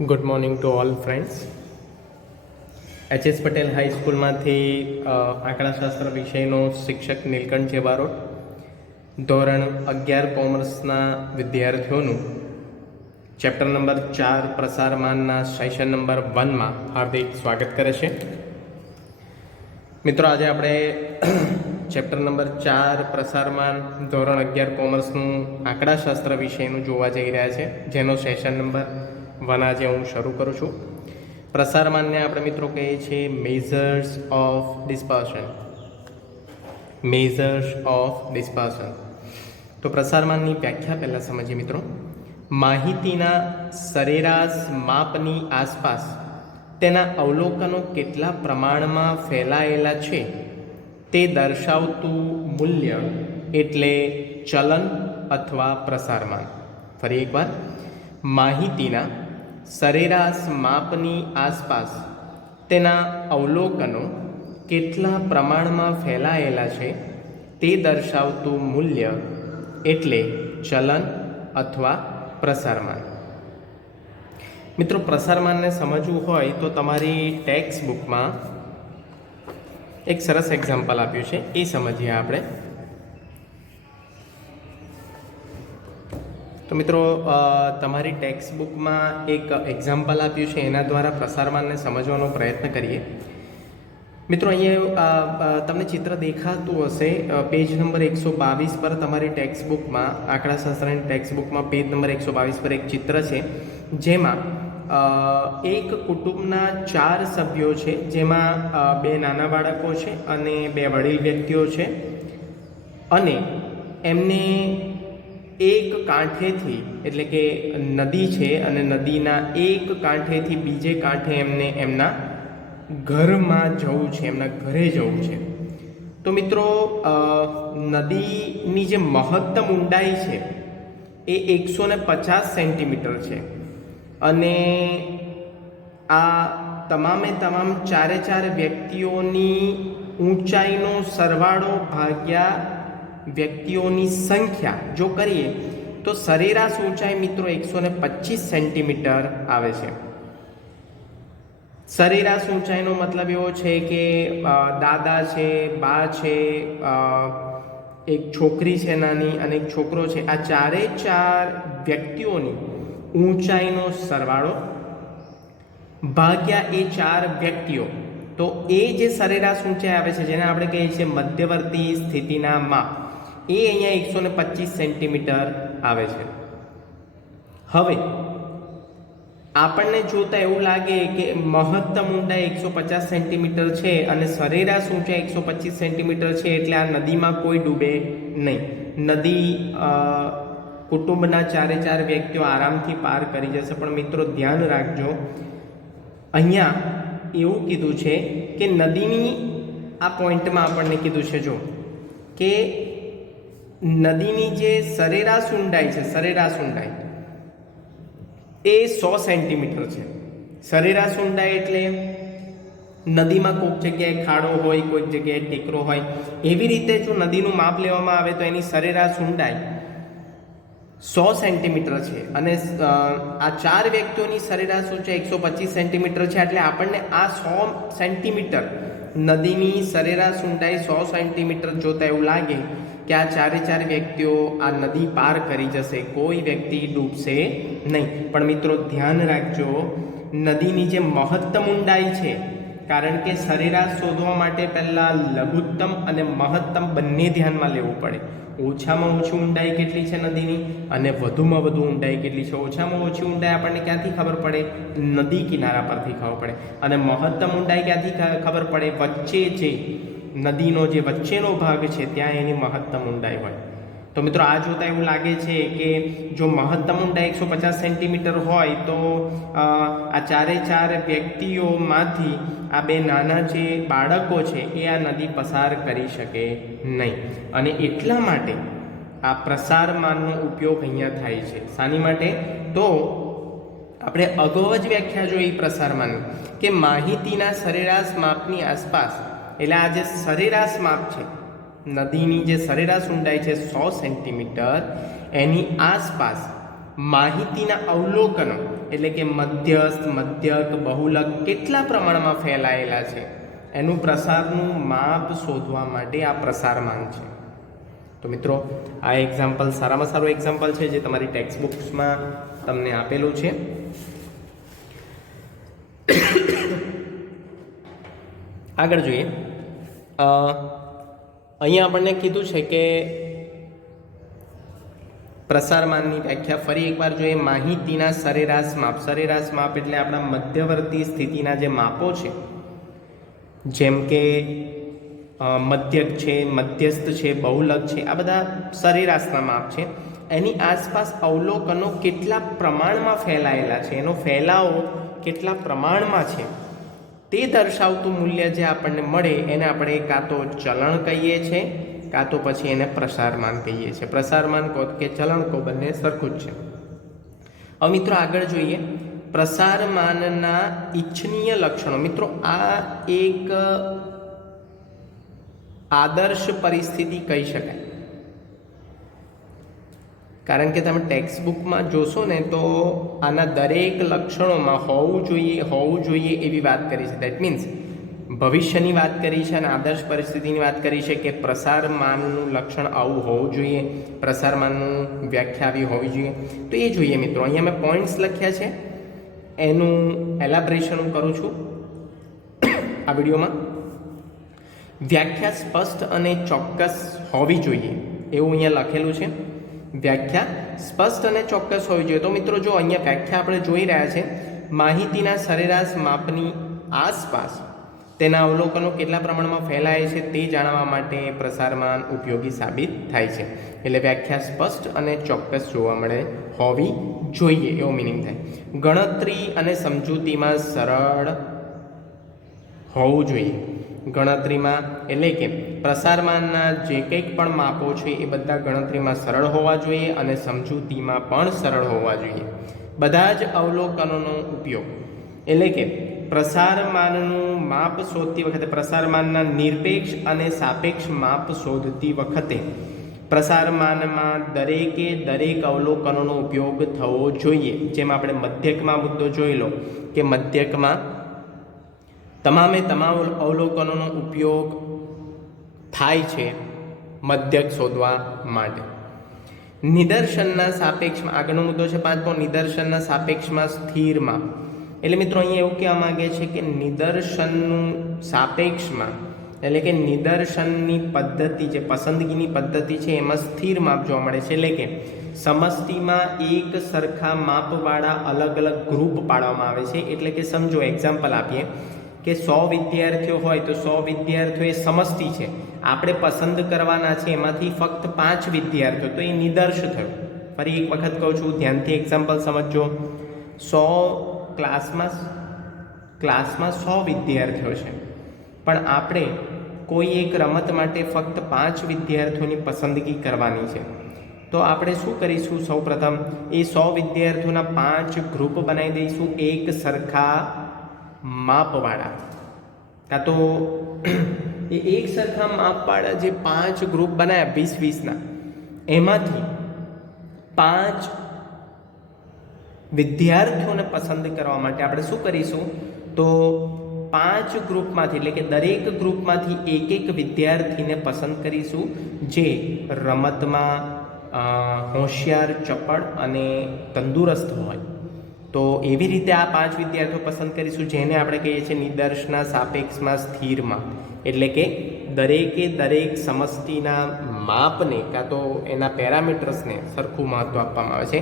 Good morning to all friends. H S. Patel હાઈસ્કૂલમાંથી આંકડાશાસ્ત્ર વિષયનો શિક્ષક નીલકંઠ જેવારોડ ધોરણ 11 કોમર્સના વિદ્યાર્થીઓનું ચેપ્ટર નંબર 4 પ્રસારમાનના સેશન નંબર 1માં હાર્દિક સ્વાગત કરે છે. મિત્રો, આજે આપણે ચેપ્ટર નંબર 4 પ્રસારમાન ધોરણ 11 કોમર્સનું આંકડાશાસ્ત્ર વિષયનું જોવા જઈ રહ્યા છે, જેનો સેશન નંબર 1 આજે હું શરૂ કરું છું. પ્રસારમાનને આપણે મિત્રો કહીએ છીએ measures of dispersion. Measures of dispersion. તો પ્રસારમાનની વ્યાખ્યા પહેલાં સમજીએ મિત્રો. માહિતીના સરેરાશ માપની આસપાસ તેના અવલોકનો કેટલા પ્રમાણમાં ફેલાયેલા છે તે દર્શાવતું મૂલ્ય એટલે ચલન અથવા પ્રસારમાન. ફરી એકવાર, માહિતીના સરેરાશ માપની આસપાસ તેના અવલોકનો કેટલા પ્રમાણમાં ફેલાયેલા છે તે દર્શાવતું મૂલ્ય એટલે ચલન અથવા પ્રસારમાન. મિત્રો, પ્રસારમાનને સમજવું હોય તો તમારી ટેક્સ્ટ બુકમાં એક સરસ એક્ઝામ્પલ આપ્યું છે, એ સમજીએ આપણે. તો મિત્રો, તમારી ટેક્સ્ટ બુકમાં એક એક્ઝામ્પલ આપ્યું છે, એના દ્વારા પ્રસારમાનને સમજવાનો પ્રયત્ન કરીએ. મિત્રો, અહીંયા તમને ચિત્ર દેખાતું હશે. પેજ નંબર 122 પર તમારી ટેક્સ્ટ બુકમાં, આંકડાશાસ્ત્રની ટેક્સ્ટ બુકમાં પેજ નંબર 122 પર એક ચિત્ર છે, જેમાં એક કુટુંબના 4 સભ્યો છે, જેમાં 2 નાના બાળકો છે અને 2 વડીલ વ્યક્તિઓ છે, અને એમને એક કાંઠેથી, એટલે કે નદી છે, અને નદીના એક કાંઠેથી બીજે કાંઠે એમને એમના ઘરમાં જવું છે, એમના ઘરે જવું છે. તો મિત્રો, નદીની જે મહત્તમ ઊંડાઈ છે એ 150 સેન્ટીમીટર છે, અને આ તમામે તમામ 4 વ્યક્તિઓની ઊંચાઈનો સરવાળો ભાગ્યા વ્યક્તિઓની સંખ્યા જો કરીએ તો સરેરાશ ઊંચાઈ મિત્રો 125 સેન્ટીમીટર આવે છે. સરેરાશ ઊંચાઈનો મતલબ એવો છે કે દાદા છે, બા છે, એક છોકરી છે નાની અને એક છોકરો છે, આ 4 વ્યક્તિઓની ઊંચાઈનો સરવાળો ભાગ્યા એ 4 વ્યક્તિઓ. તો એ જે સરેરાશ ઊંચાઈ આવે છે, જેને આપણે કહીએ છીએ મધ્યવર્તી સ્થિતિના માપ, એ અહીંયા 125 સેન્ટીમીટર આવે છે. હવે આપણને જોતા એવું લાગે કે મહત્તમ ઊંડાઈ 150 સેન્ટીમીટર છે અને સરેરાશ ઊંચાઈ 125 સેન્ટીમીટર છે, એટલે આ નદીમાં કોઈ ડૂબે નહીં. નદી કુટુંબના 4 વ્યક્તિઓ આરામથી પાર કરી જશે. પણ મિત્રો, ધ્યાન રાખજો, અહીંયા એવું કીધું છે કે નદીની આ પોઈન્ટમાં આપણને કીધું છે જો કે નદીની જે સરેરાશ ઊંડાઈ છે, સરેરાશ ઊંડાઈ એ 100 સેન્ટીમીટર છે. સરેરાશ ઊંડાઈ એટલે નદીમાં કોઈક જગ્યાએ ખાડો હોય, કોઈક જગ્યાએ ટેકરો હોય, એવી રીતે જો નદીનું માપ લેવામાં આવે તો એની સરેરાશ ઊંડાઈ 100 સેન્ટીમીટર છે, અને આ 4 વ્યક્તિઓની સરેરાશ ઊંચાઈ 125 સેન્ટીમીટર છે. એટલે આપણને આ 100 સેન્ટીમીટર નદીની સરેરાશ ઊંડાઈ 100 સેન્ટીમીટર જોતા એવું લાગે કે આ 4 વ્યક્તિઓ આ નદી પાર કરી જશે, કોઈ વ્યક્તિ ડૂબશે નહીં. પણ મિત્રો, ધ્યાન રાખજો, નદીની જે મહત્તમ ઊંડાઈ છે, કારણ કે સરેરાશ શોધવા માટે પહેલાં લઘુત્તમ અને મહત્તમ બંને ધ્યાનમાં લેવું પડે. ઓછામાં ઓછી ઊંડાઈ કેટલી છે નદીની, અને વધુમાં વધુ ઊંડાઈ કેટલી છે. ઓછામાં ઓછી ઊંડાઈ આપણને ક્યાંથી ખબર પડે? નદી કિનારા પરથી ખબર પડે. અને મહત્તમ ઊંડાઈ ક્યાંથી ખબર પડે? વચ્ચે જે નદીનો જે વચ્ચેનો ભાગ છે ત્યાં એની મહત્તમ ઊંડાઈ હોય. તો મિત્રો, આ જોતાં એવું લાગે છે કે જો મહત્તમ ઊંડાઈ 150 સેન્ટીમીટર હોય તો આ 4 વ્યક્તિઓમાંથી આ 2 નાના જે બાળકો છે એ આ નદી પસાર કરી શકે નહીં. અને એટલા માટે આ પ્રસારમાનનો ઉપયોગ અહીંયા થાય છે. શાની માટે? તો આપણે અગાઉ જ વ્યાખ્યા જોઈ પ્રસારમાનની કે માહિતીના સરેરાશ માપની આસપાસ, એટલે આ જે સરેરાશ માપ છે, નદીની જે સરેરાશ ઊંડાઈ છે 100 સેન્ટીમીટર, એની આસપાસ માહિતીના અવલોકનો એટલે કે મધ્યસ્થ, મધ્યક, બહુલક કેટલા પ્રમાણમાં ફેલાયેલા છે એનું પ્રસારનું માપ શોધવા માટે આ પ્રસારમાન છે. તો મિત્રો આ એક્ઝામ્પલ સારામાં સારું એક્ઝામ્પલ છે જે તમારી ટેક્સ્ટ બુક્સમાં તમને આપેલું છે. આગળ જોઈએ. અહીંયા આપણને કીધું છે કે પ્રસારમાનની વ્યાખ્યા ફરી એકવાર જોઈએ. માહિતીના સરેરાશ માપ. સરેરાશ માપ એટલે આપણા મધ્યવર્તી સ્થિતિના જે માપો છે, જેમ કે મધ્યક છે, મધ્યસ્થ છે, બહુલક છે, આ બધા સરેરાશના માપ છે. એની આસપાસ અવલોકનો કેટલા પ્રમાણમાં ફેલાયેલા છે, એનો ફેલાવો કેટલા પ્રમાણમાં છે તે દર્શાવતું મૂલ્ય જે આપણને મળે એને આપણે કાં તો ચલણ કહીએ છીએ, કાં તો પછી એને પ્રસારમાન કહીએ છીએ. પ્રસારમાન કહો કે ચલણ કહો, બંને સરખું જ છે. હવે મિત્રો આગળ જોઈએ પ્રસારમાનના ઈચ્છનીય લક્ષણો. મિત્રો આ એક આદર્શ પરિસ્થિતિ કહી શકાય, કારણ કે તમે ટેક્સ્ટ બુકમાં જોશો ને તો આના દરેક લક્ષણોમાં હોવું જોઈએ એવી વાત કરી છે. દેટ મીન્સ ભવિષ્યની વાત કરી છે અને આદર્શ પરિસ્થિતિની વાત કરી છે કે પ્રસારમાનનું લક્ષણ આવું હોવું જોઈએ, પ્રસારમાનનું વ્યાખ્યા આવી હોવી જોઈએ. તો એ જોઈએ મિત્રો. અહીંયા મેં પોઈન્ટ્સ લખ્યા છે, એનું એલાબરેશન હું કરું છું આ વિડીયોમાં. વ્યાખ્યા સ્પષ્ટ અને ચોક્કસ હોવી જોઈએ એવું અહીંયા લખેલું છે. વ્યાખ્યા સ્પષ્ટ અને ચોક્કસ હોવી જોઈએ. તો મિત્રો જો અહીંયા વ્યાખ્યા આપણે જોઈ રહ્યા છે, માહિતીના સરેરાશ માપની આસપાસ તેના અવલોકનો કેટલા પ્રમાણમાં ફેલાય છે તે જાણવા માટે પ્રસારમાન ઉપયોગી સાબિત થાય છે. એટલે વ્યાખ્યા સ્પષ્ટ અને ચોક્કસ જોવા મળે હોવી જોઈએ એવો મિનિંગ થાય. ગણતરી અને સમજૂતીમાં સરળ હોવું જોઈએ. ગણતરીમાં એટલે કે પ્રસારમાનના જે કંઈક પણ માપો છે એ બધા ગણતરીમાં સરળ હોવા જોઈએ અને સમજૂતીમાં પણ સરળ હોવા જોઈએ. બધા જ અવલોકનોનો ઉપયોગ એટલે કે પ્રસારમાનનું માપ શોધતી વખતે, પ્રસારમાનના નિરપેક્ષ અને સાપેક્ષ માપ શોધતી વખતે પ્રસારમાનમાં દરેકે દરેક અવલોકનોનો ઉપયોગ થવો જોઈએ. જેમ આપણે મધ્યકમાં મુદ્દો જોઈ લો કે મધ્યકમાં તમામે તમામ અવલોકનોનો ઉપયોગ થાય છે મધ્યક શોધવા માટે. નિદર્શનના સાપેક્ષમાં આગળનો મુદ્દો છે 5મો, નિદર્શનના સાપેક્ષમાં સ્થિર માપ. એટલે મિત્રો અહીંયા એવું કહેવા માંગે છે કે નિદર્શનનું સાપેક્ષમાં એટલે કે નિદર્શનની પદ્ધતિ, જે પસંદગીની પદ્ધતિ છે એમાં સ્થિર માપ જોવા મળે છે. એટલે કે સમષ્ટિમાં એક સરખા માપવાળા અલગ અલગ ગ્રુપ પાડવામાં આવે છે. એટલે કે સમજો, એક્ઝામ્પલ આપીએ કે 100 વિદ્યાર્થીઓ હોય તો 100 વિદ્યાર્થીઓ એ સમષ્ટિ છે, આપણે પસંદ કરવાના છે એમાંથી ફક્ત 5 વિદ્યાર્થીઓ, તો એ નિદર્શ થયું. ફરી એક વખત કહું છું, ધ્યાનથી એક્ઝામ્પલ સમજજો. 100 ક્લાસમાં 100 વિદ્યાર્થીઓ છે, પણ આપણે કોઈ એક રમત માટે ફક્ત 5 વિદ્યાર્થીઓની પસંદગી કરવાની છે. તો આપણે શું કરીશું? સૌપ્રથમ એ 100 વિદ્યાર્થીઓના 5 ગ્રુપ બનાવી દઈશું એક સરખા માપવાળા, કાં તો એ એક સરખા માપવાળા જે 5 ગ્રુપ બનાવ્યા 20-20ના, એમાંથી 5 વિદ્યાર્થીઓને પસંદ કરવા માટે આપણે શું કરીશું? તો 5 ગ્રુપમાંથી એટલે કે દરેક ગ્રુપમાંથી એક વિદ્યાર્થીને પસંદ કરીશું જે રમતમાં હોશિયાર, ચપળ અને તંદુરસ્ત હોય. તો એવી રીતે આ 5 વિદ્યાર્થીઓ પસંદ કરીશું જેને આપણે કહીએ છીએ નિદર્શના સાપેક્ષમાં સ્થિર માપ. એટલે કે દરેકે દરેક સમષ્ટિના માપને કાં તો એના પેરામીટર્સને સરખું મહત્ત્વ આપવામાં આવે છે.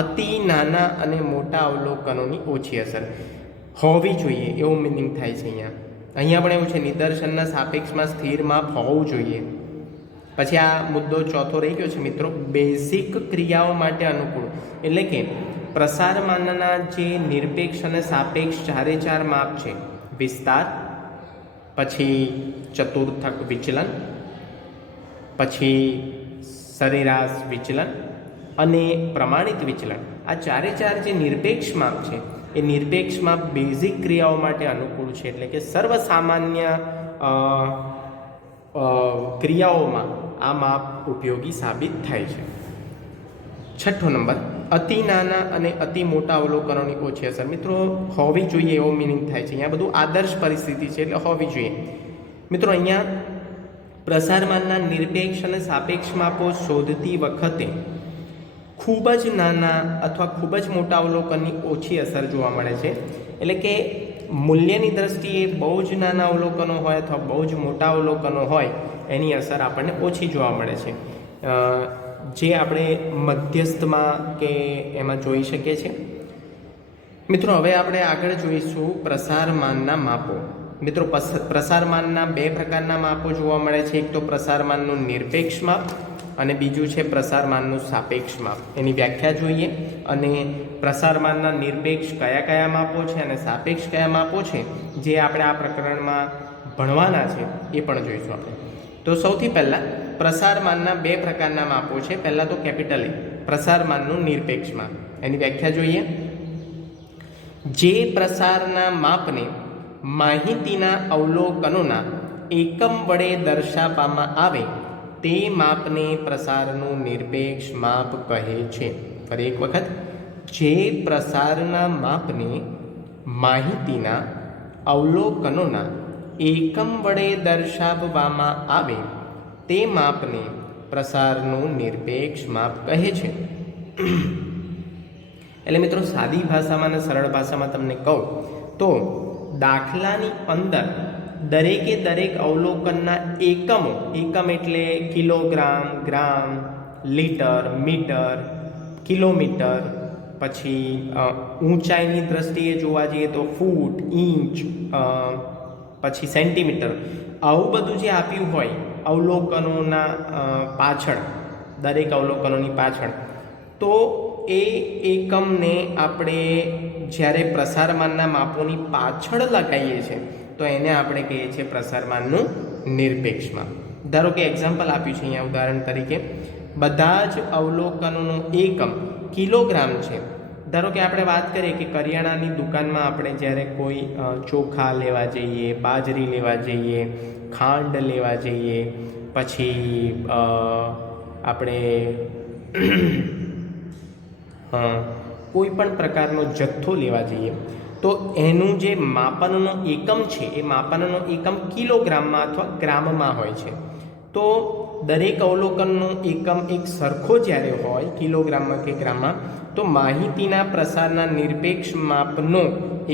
અતિ નાના અને મોટા અવલોકનોની ઓછી અસર હોવી જોઈએ એવું મિનિંગ થાય છે અહીંયા પણ એવું છે, નિદર્શનના સાપેક્ષમાં સ્થિર માપ હોવું જોઈએ. પછી આ મુદ્દો ચોથો રહી ગયો છે મિત્રો, બેઝિક ક્રિયાઓ માટે અનુકૂળ. એટલે કે પ્રસારમાનના જે નિરપેક્ષ અને સાપેક્ષ 4 માપ છે, વિસ્તાર, પછી ચતુર્થક વિચલન, પછી સરેરાશ વિચલન અને પ્રમાણિત વિચલન, આ 4 જે નિરપેક્ષ માપ છે એ નિરપેક્ષ માપ બેઝિક ક્રિયાઓ માટે અનુકૂળ છે. એટલે કે સર્વસામાન્ય ક્રિયાઓમાં આ માપ ઉપયોગી સાબિત થાય છે. 6થો નંબર, અતિ નાના અને અતિ મોટા અવલોકનોની ઓછી અસર. મિત્રો હોવી જોઈએ એવો મિનિંગ થાય છે. અહીંયા બધું આદર્શ પરિસ્થિતિ છે એટલે હોવી જોઈએ. મિત્રો અહીંયા પ્રસારમાનના નિરપેક્ષ અને સાપેક્ષ માપો શોધતી વખતે ખૂબ જ નાના અથવા ખૂબ જ મોટા અવલોકનની ઓછી અસર જોવા મળે છે. એટલે કે મૂલ્યની દ્રષ્ટિએ બહુ જ નાના અવલોકનો હોય અથવા બહુ જ મોટા અવલોકનો હોય એની અસર આપણને ઓછી જોવા મળે છે, જે આપણે મધ્યસ્થમાં કે એમાં જોઈ શકીએ છીએ. મિત્રો હવે આપણે આગળ જોઈશું પ્રસારમાનના માપો. મિત્રો પ્રસારમાનના બે પ્રકારના માપો જોવા મળે છે. એક તો પ્રસારમાનનું નિરપેક્ષ માપ અને બીજું છે પ્રસારમાનનું સાપેક્ષ માપ. એની વ્યાખ્યા જોઈએ અને પ્રસારમાનના નિરપેક્ષ કયા કયા માપો છે અને સાપેક્ષ કયા માપો છે જે આપણે આ પ્રકરણમાં ભણવાના છે એ પણ જોઈશું આપણે. તો સૌથી પહેલાં પ્રસારમાનના બે પ્રકારના માપો છે. પહેલાં તો કેપિટલ એ પ્રસારમાનનું નિરપેક્ષ માપ. એની વ્યાખ્યા જોઈએ. જે પ્રસારના માપને માહિતીના અવલોકનોના એકમ વડે દર્શાવવામાં આવે તે માપને પ્રસારનું નિરપેક્ષ માપ કહે છે. ફરી એક વખત, જે પ્રસારના માપને માહિતીના અવલોકનોના એકમ વડે દર્શાવવામાં આવે તે માપને પ્રસારનું નિરપેક્ષ માપ કહે છે. એટલે મિત્રો સાદી ભાષામાં અને સરળ ભાષામાં તમને કહું તો દાખલાની અંદર દરેકે દરેક અવલોકનના એકમો, એકમ એટલે કિલોગ્રામ, ગ્રામ, લીટર, મીટર, કિલોમીટર, પછી ઊંચાઈની દ્રષ્ટિએ જોવા જઈએ તો ફૂટ, ઇંચ, પછી સેન્ટીમીટર, આવું બધું જે આપ્યું હોય અવલોકનોના પાછળ, દરેક અવલોકનોની પાછળ, તો એ એકમને આપણે જ્યારે પ્રસારમાનના માપોની પાછળ લગાવીએ છીએ તો એને આપણે કહીએ છીએ પ્રસારમાનનું નિરપેક્ષ માપ. ધારો કે એક્ઝામ્પલ આપ્યું છે અહીંયા ઉદાહરણ તરીકે, બધા જ અવલોકનોનો એકમ કિલોગ્રામ છે. ધારો કે આપણે વાત કરીએ કે કરિયાણાની દુકાનમાં આપણે જ્યારે કોઈ ચોખા લેવા જઈએ, બાજરી લેવા જઈએ, ખાંડ લેવા જઈએ, પછી આપણે કોઈ પણ પ્રકારનો જથ્થો લેવા જઈએ તો એનું જે માપનનો એકમ છે એ માપનનો એકમ કિલોગ્રામમાં અથવા ગ્રામમાં હોય છે. તો દરેક અવલોકનનો એકમ એક સરખો જ્યારે હોય કિલોગ્રામમાં કે ગ્રામમાં, તો માહિતીના પ્રસારના નિરપેક્ષ માપનો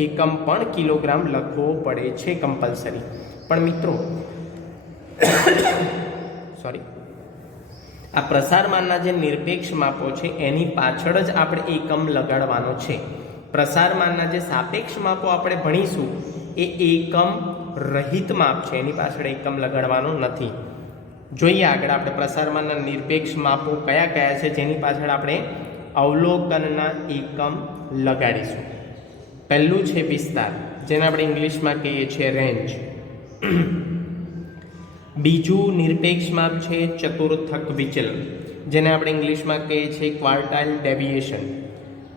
એકમ પણ કિલોગ્રામ લખવો પડે છે કમ્પલસરી. પણ મિત્રો આ પ્રસારમાનના જે નિરપેક્ષ માપો છે એની પાછળ જ આપણે એકમ લગાડવાનો છે. પ્રસારમાનના જે સાપેક્ષ માપો આપણે ભણીશું એ એકમ રહિત માપ છે, એની પાછળ એકમ લગાડવાનો નથી. જોઈએ આગળ આપણે પ્રસારમાનના નિરપેક્ષ માપો કયા કયા છે જેની પાછળ આપણે અવલોકનના એકમ લગાડીશું. પહેલું છે વિસ્તાર, જેને આપણે ઇંગ્લિશમાં કહીએ છીએ રેન્જ. બીજું નિરપેક્ષ માપ છે ચતુર્થક વિચલન, જેને આપણે ઇંગ્લિશમાં કહીએ છીએ ક્વાર્ટાઇલ ડેવિએશન.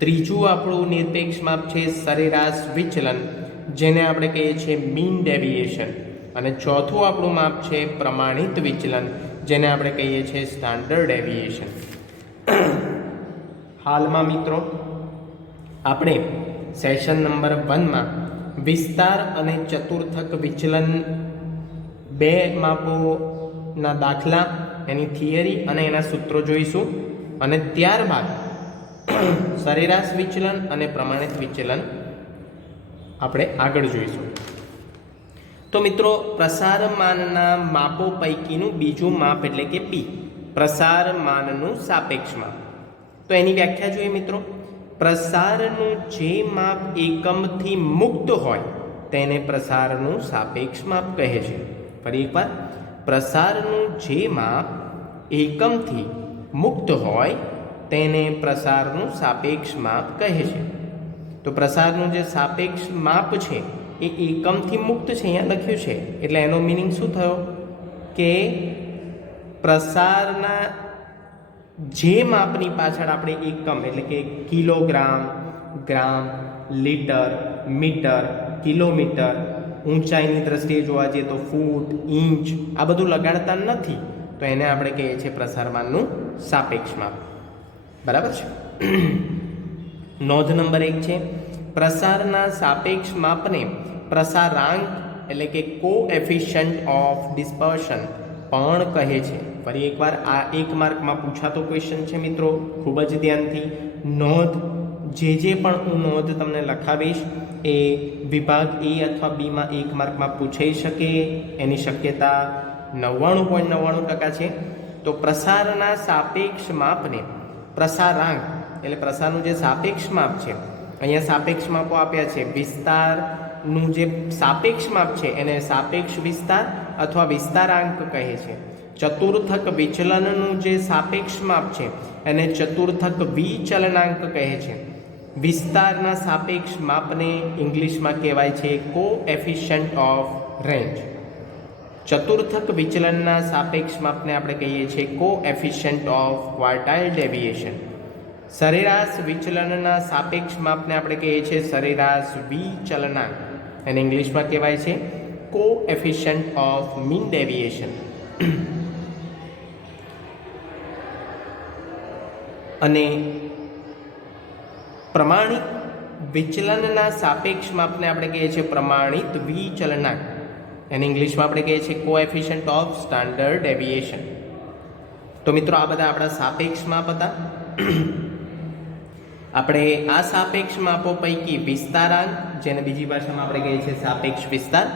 ત્રીજું આપણું નિરપેક્ષ માપ છે સરેરાશ વિચલન, જેને આપણે કહીએ છીએ મીન ડેવિએશન. અને ચોથું આપણું માપ છે પ્રમાણિત વિચલન, જેને આપણે કહીએ છીએ સ્ટાન્ડર્ડ ડેવિએશન. હાલમાં મિત્રો આપણે સેશન નંબર 1માં વિસ્તાર અને ચતુર્થક વિચલન બે માપોના દાખલા, એની થિયરી અને એના સૂત્રો જોઈશું. અને ત્યારબાદ સરેરાશ વિચલન અને પ્રમાણિત વિચલન આપણે આગળ જોઈશું. તો મિત્રો પ્રસારમાનના માપો પૈકીનું બીજું માપ એટલે કે પી, પ્રસારમાનનું સાપેક્ષ માપ. તો એની વ્યાખ્યા જોઈએ મિત્રો. પ્રસારનું જે માપ એકમથી મુક્ત હોય તેને પ્રસારનું સાપેક્ષ માપ કહે છે. ફરી એકવાર, પ્રસારનું જે માપ એકમથી મુક્ત હોય તેને પ્રસારનું સાપેક્ષ માપ કહે છે. તો પ્રસારનું જે સાપેક્ષ માપ છે એ એકમથી મુક્ત છે, અહીંયા લખ્યું છે, એટલે એનો મિનિંગ શું થયો કે પ્રસારના જે માપની પાછળ આપણે એકમ એટલે કે કિલોગ્રામ, ગ્રામ, લીટર, મીટર, કિલોમીટર, ઊંચાઈની દ્રષ્ટિએ જોવા જઈએ તો ફૂટ, ઇંચ, આ બધું લગાડતા નથી, તો એને આપણે કહીએ છીએ પ્રસારમાનનું સાપેક્ષ માપ. બરાબર છે. નોંધ નંબર 1 છે પ્રસારના સાપેક્ષ માપને પ્રસારાંક એટલે કે કોએફિશિયન્ટ ઓફ ડિસ્પર્શન પણ કહે છે. ફરી એકવાર આ 1 માર્કમાં પૂછાતો ક્વેશ્ચન છે મિત્રો, ખૂબ જ ધ્યાનથી નોંધ. જે પણ હું નોંધ તમને લખાવીશ એ વિભાગ એ અથવા બીમાં 1 માર્કમાં પૂછાઈ શકે એની શક્યતા 99.99% છે. તો પ્રસારના સાપેક્ષ માપને પ્રસારાંક એટલે પ્રસારનું જે સાપેક્ષ માપ છે, અહીંયા સાપેક્ષ માપો આપ્યા છે. વિસ્તારનું જે સાપેક્ષ માપ છે એને સાપેક્ષ વિસ્તાર અથવા વિસ્તારાંક કહે છે. ચતુર્થક વિચલનનું જે સાપેક્ષ માપ છે એને ચતુર્થક વિચલનાંક કહે છે. વિસ્તારના સાપેક્ષ માપને ઇંગ્લિશમાં કહેવાય છે કોએફિશિયન્ટ ઓફ રેન્જ. ચતુર્થક વિચલનના સાપેક્ષ માપને આપણે કહીએ છીએ કોએફિશિયન્ટ ઓફ ક્વાર્ટાઇલ ડેવિએશન. સરેરાશ વિચલનના સાપેક્ષ માપને આપણે કહીએ છીએ સરેરાશ વિચલનાંક, એને ઇંગ્લિશમાં કહેવાય છે કોએફિશિયન્ટ ઓફ મીન ડેવિએશન. અને પ્રમાણિત વિચલનના સાપેક્ષ માપને આપણે કહીએ છીએ પ્રમાણિત વિચલનાંક, એને ઇંગ્લિશમાં આપણે કહીએ છીએ કોએફિશિયન્ટ ઓફ સ્ટાન્ડર્ડ ડેવિએશન. તો મિત્રો આ બધા આપણા સાપેક્ષ માપ હતા. આપણે આ સાપેક્ષ માપો પૈકી વિસ્તારાંક, જેને બીજી ભાષામાં આપણે કહીએ છીએ સાપેક્ષ વિસ્તાર,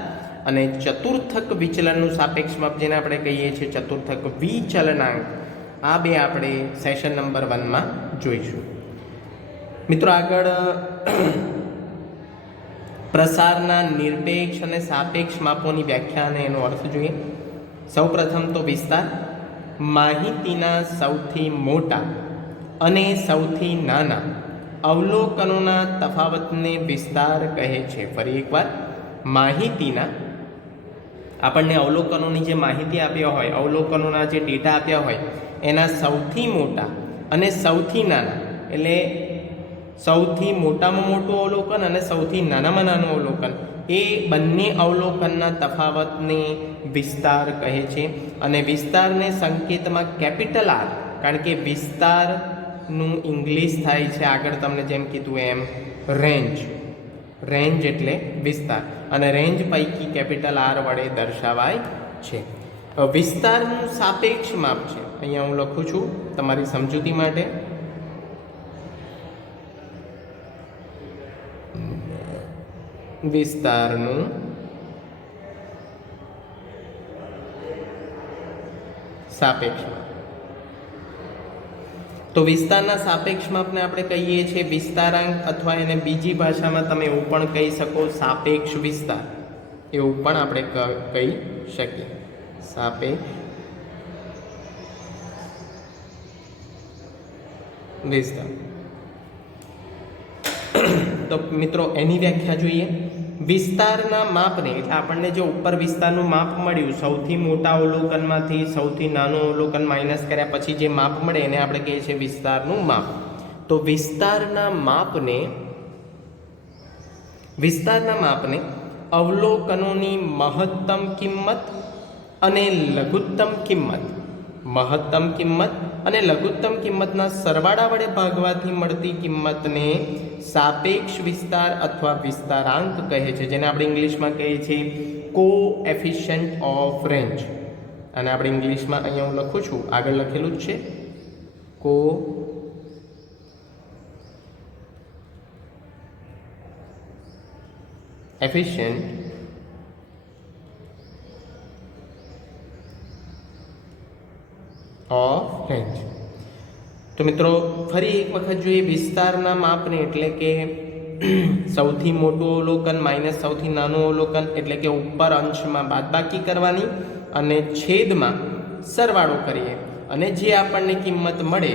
અને ચતુર્થક વિચલનનું સાપેક્ષ માપ જેને આપણે કહીએ છીએ ચતુર્થક વિચલનાંક, આ બે આપણે સેશન નંબર 1માં જોઈશું. મિત્રો આગળ પ્રસારના નિરપેક્ષ અને સાપેક્ષ માપોની વ્યાખ્યા અને એનો અર્થ જોઈએ. સૌપ્રથમ તો વિસ્તાર માહિતીના સૌથી મોટા અને સૌથી નાના અવલોકનોના તફાવતને વિસ્તાર કહે છે. ફરી એકવાર, માહિતીના આપણને અવલોકનોની જે માહિતી આપ્યા હોય, અવલોકનોના જે ડેટા આપ્યા હોય એના સૌથી મોટા અને સૌથી નાના, એટલે સૌથી મોટામાં મોટું અવલોકન અને સૌથી નાનામાં નાનું અવલોકન, એ બંને અવલોકનના તફાવતને વિસ્તાર કહે છે. અને વિસ્તારને સંકેતમાં કેપિટલ R, કારણ કે વિસ્તારનું ઇંગ્લિશ થાય છે આગળ તમને જેમ કીધું એમ રેન્જ. રેન્જ એટલે વિસ્તાર, અને રેન્જ પૈકી કેપિટલ R વડે દર્શાવાય છે. વિસ્તારનું સાપેક્ષ માપ છે, અહીંયા હું લખું છું તમારી સમજૂતી માટે. વિસ્તારનું સાપેક્ષ માપ. તો વિસ્તારના સાપેક્ષ માપને આપણે કહીએ છીએ વિસ્તારાંક, અથવા એને બીજી ભાષામાં તમે એવું પણ કહી શકો સાપેક્ષ વિસ્તાર, એવું પણ આપણે કહી શકીએ સાપેક્ષ વિસ્તાર. તો મિત્રો એની વ્યાખ્યા જોઈએ. વિસ્તારના માપને, એટલે આપણને જે ઉપર વિસ્તારનું માપ મળ્યું, સૌથી મોટા અવલોકનમાંથી સૌથી નાનું અવલોકન માઇનસ કર્યા પછી જે માપ મળે એને આપણે કહીએ છીએ વિસ્તારનું માપ. તો વિસ્તારના માપને અવલોકનોની મહત્તમ કિંમત અને લઘુત્તમ કિંમત, મહત્તમ કિંમત અને લઘુત્તમ કિંમતના સરવાળા વડે ભાગવાથી મળતી કિંમતને સાપેક્ષ વિસ્તાર અથવા વિસ્તારાંક કહે છે, જેને આપણે ઇંગ્લિશમાં કહીએ છીએ કોએફિશિયન્ટ ઓફ રેન્જ. અને આપણે ઇંગ્લિશમાં અહીંયા હું લખું છું, આગળ લખેલું જ છે કોએફિશિયન્ટ ઓફ રેન્જ. તો મિત્રો ફરી એક વખત જોઈએ વિસ્તારના માપને, એટલે કે સૌથી મોટું અવલોકન માઇનસ સૌથી નાનું અવલોકન, એટલે કે ઉપર અંશમાં બાદબાકી કરવાની અને છેદમાં સરવાળો કરીએ, અને જે આપણને કિંમત મળે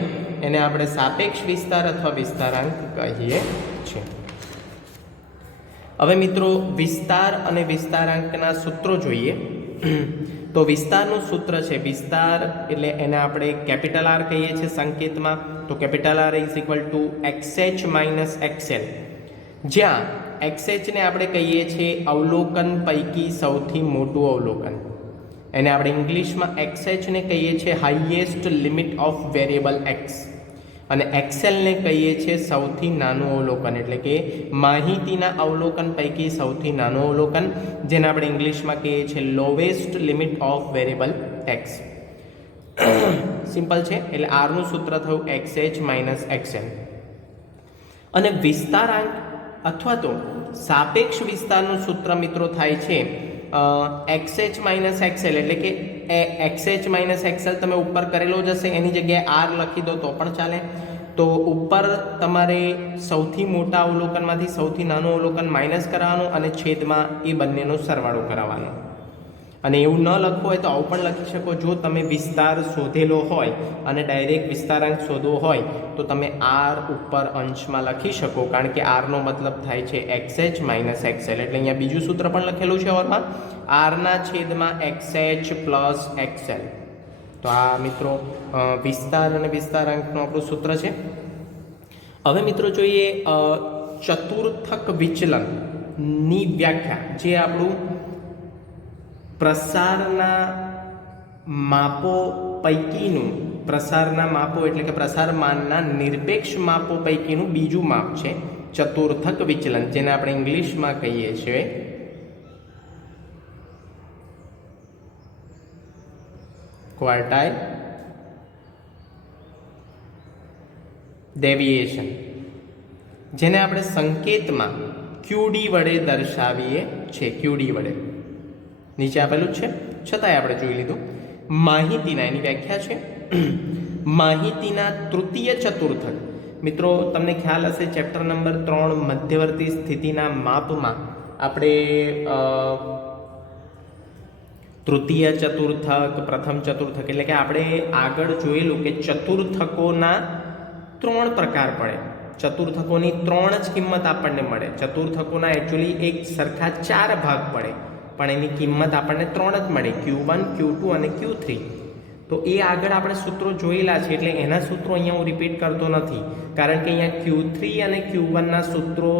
એને આપણે સાપેક્ષ વિસ્તાર અથવા વિસ્તારાંક કહીએ છીએ. હવે મિત્રો વિસ્તાર અને વિસ્તારાંકના સૂત્રો જોઈએ. તો વિસ્તારનું સૂત્ર છે, વિસ્તાર એટલે એને આપણે કેપિટલ R કહીએ છીએ સંકેતમાં. તો capital R is equal to XH minus XL, જ્યાં XH ને આપણે કહીએ છીએ અવલોકન પૈકી સૌથી મોટું અવલોકન, એને આપણે ઇંગ્લિશમાં XH ને કહીએ છીએ highest limit of variable X, અને એક્સેલને કહીએ છીએ સૌથી નાનું અવલોકન, એટલે કે માહિતીના અવલોકન પૈકી સૌથી નાનું અવલોકન, જેને આપણે ઇંગ્લિશમાં કહીએ છીએ lowest limit of variable x. Simple છે. એટલે આરનું સૂત્ર થયું XH માઇનસ XL. અને વિસ્તારાંક અથવા તો સાપેક્ષ વિસ્તારનું સૂત્ર મિત્રો થાય છે XH માઇનસ XL, એટલે કે XH માઇનસ XL તમે ઉપર કરેલો જ હશે, એની જગ્યાએ R લખી દો તો પણ ચાલે. તો ઉપર તમારે સૌથી મોટા અવલોકનમાંથી સૌથી નાનું અવલોકન માઇનસ કરવાનું અને છેદમાં એ બંનેનો સરવાળો કરાવવાનો. અને એવું ન લખવું હોય તો આવું પણ લખી શકો. જો તમે વિસ્તાર શોધેલો હોય અને ડાયરેક્ટ વિસ્તારાંક શોધવો હોય તો તમે R ઉપર અંશમાં લખી શકો, કારણ કે R નો મતલબ થાય છે XH માઇનસ XL. એટલે અહીંયા બીજું સૂત્ર પણ લખેલું છે ઓરમાં, R ના છેદમાં XH પ્લસ XL. તો આ મિત્રો વિસ્તાર અને વિસ્તારાંકનું આપણું સૂત્ર છે. હવે મિત્રો જોઈએ ચતુર્થક વિચલનની વ્યાખ્યા, જે આપણું પ્રસારના માપો પૈકીનું, પ્રસારના માપો એટલે કે પ્રસારમાનના નિરપેક્ષ માપો પૈકીનું બીજું માપ છે ચતુર્થક વિચલન, જેને આપણે ઇંગ્લિશમાં કહીએ છીએ ક્વાર્ટાઇલ ડેવિએશન, જેને આપણે સંકેતમાં QD વડે દર્શાવીએ છીએ. QD વડે નીચે આપેલું છે, છતાંય આપણે જોઈ લીધું. માહિતીના, એની વ્યાખ્યા છે માહિતીના તૃતીય ચતુર્થક. મિત્રો તમને ખ્યાલ હશે ચેપ્ટર નંબર 3 મધ્યવર્તી સ્થિતિના માપમાં આપણે તૃતીય ચતુર્થક, પ્રથમ ચતુર્થક, એટલે કે આપણે આગળ જોયેલું કે ચતુર્થકોના 3 પ્રકાર પડે. ચતુર્થકોની 3 જ કિંમત આપણને મળે. ચતુર્થકોના એકચ્યુઅલી એક સરખા 4 ભાગ પડે, પણ એની કિંમત આપણને 3 જ મળે, Q1, Q2 અને Q3. તો એ આગળ આપણે સૂત્રો જોયેલા છે, એટલે એના સૂત્રો અહીંયા હું રિપીટ કરતો નથી, કારણ કે અહીંયા Q3 અને Q1 ના સૂત્રો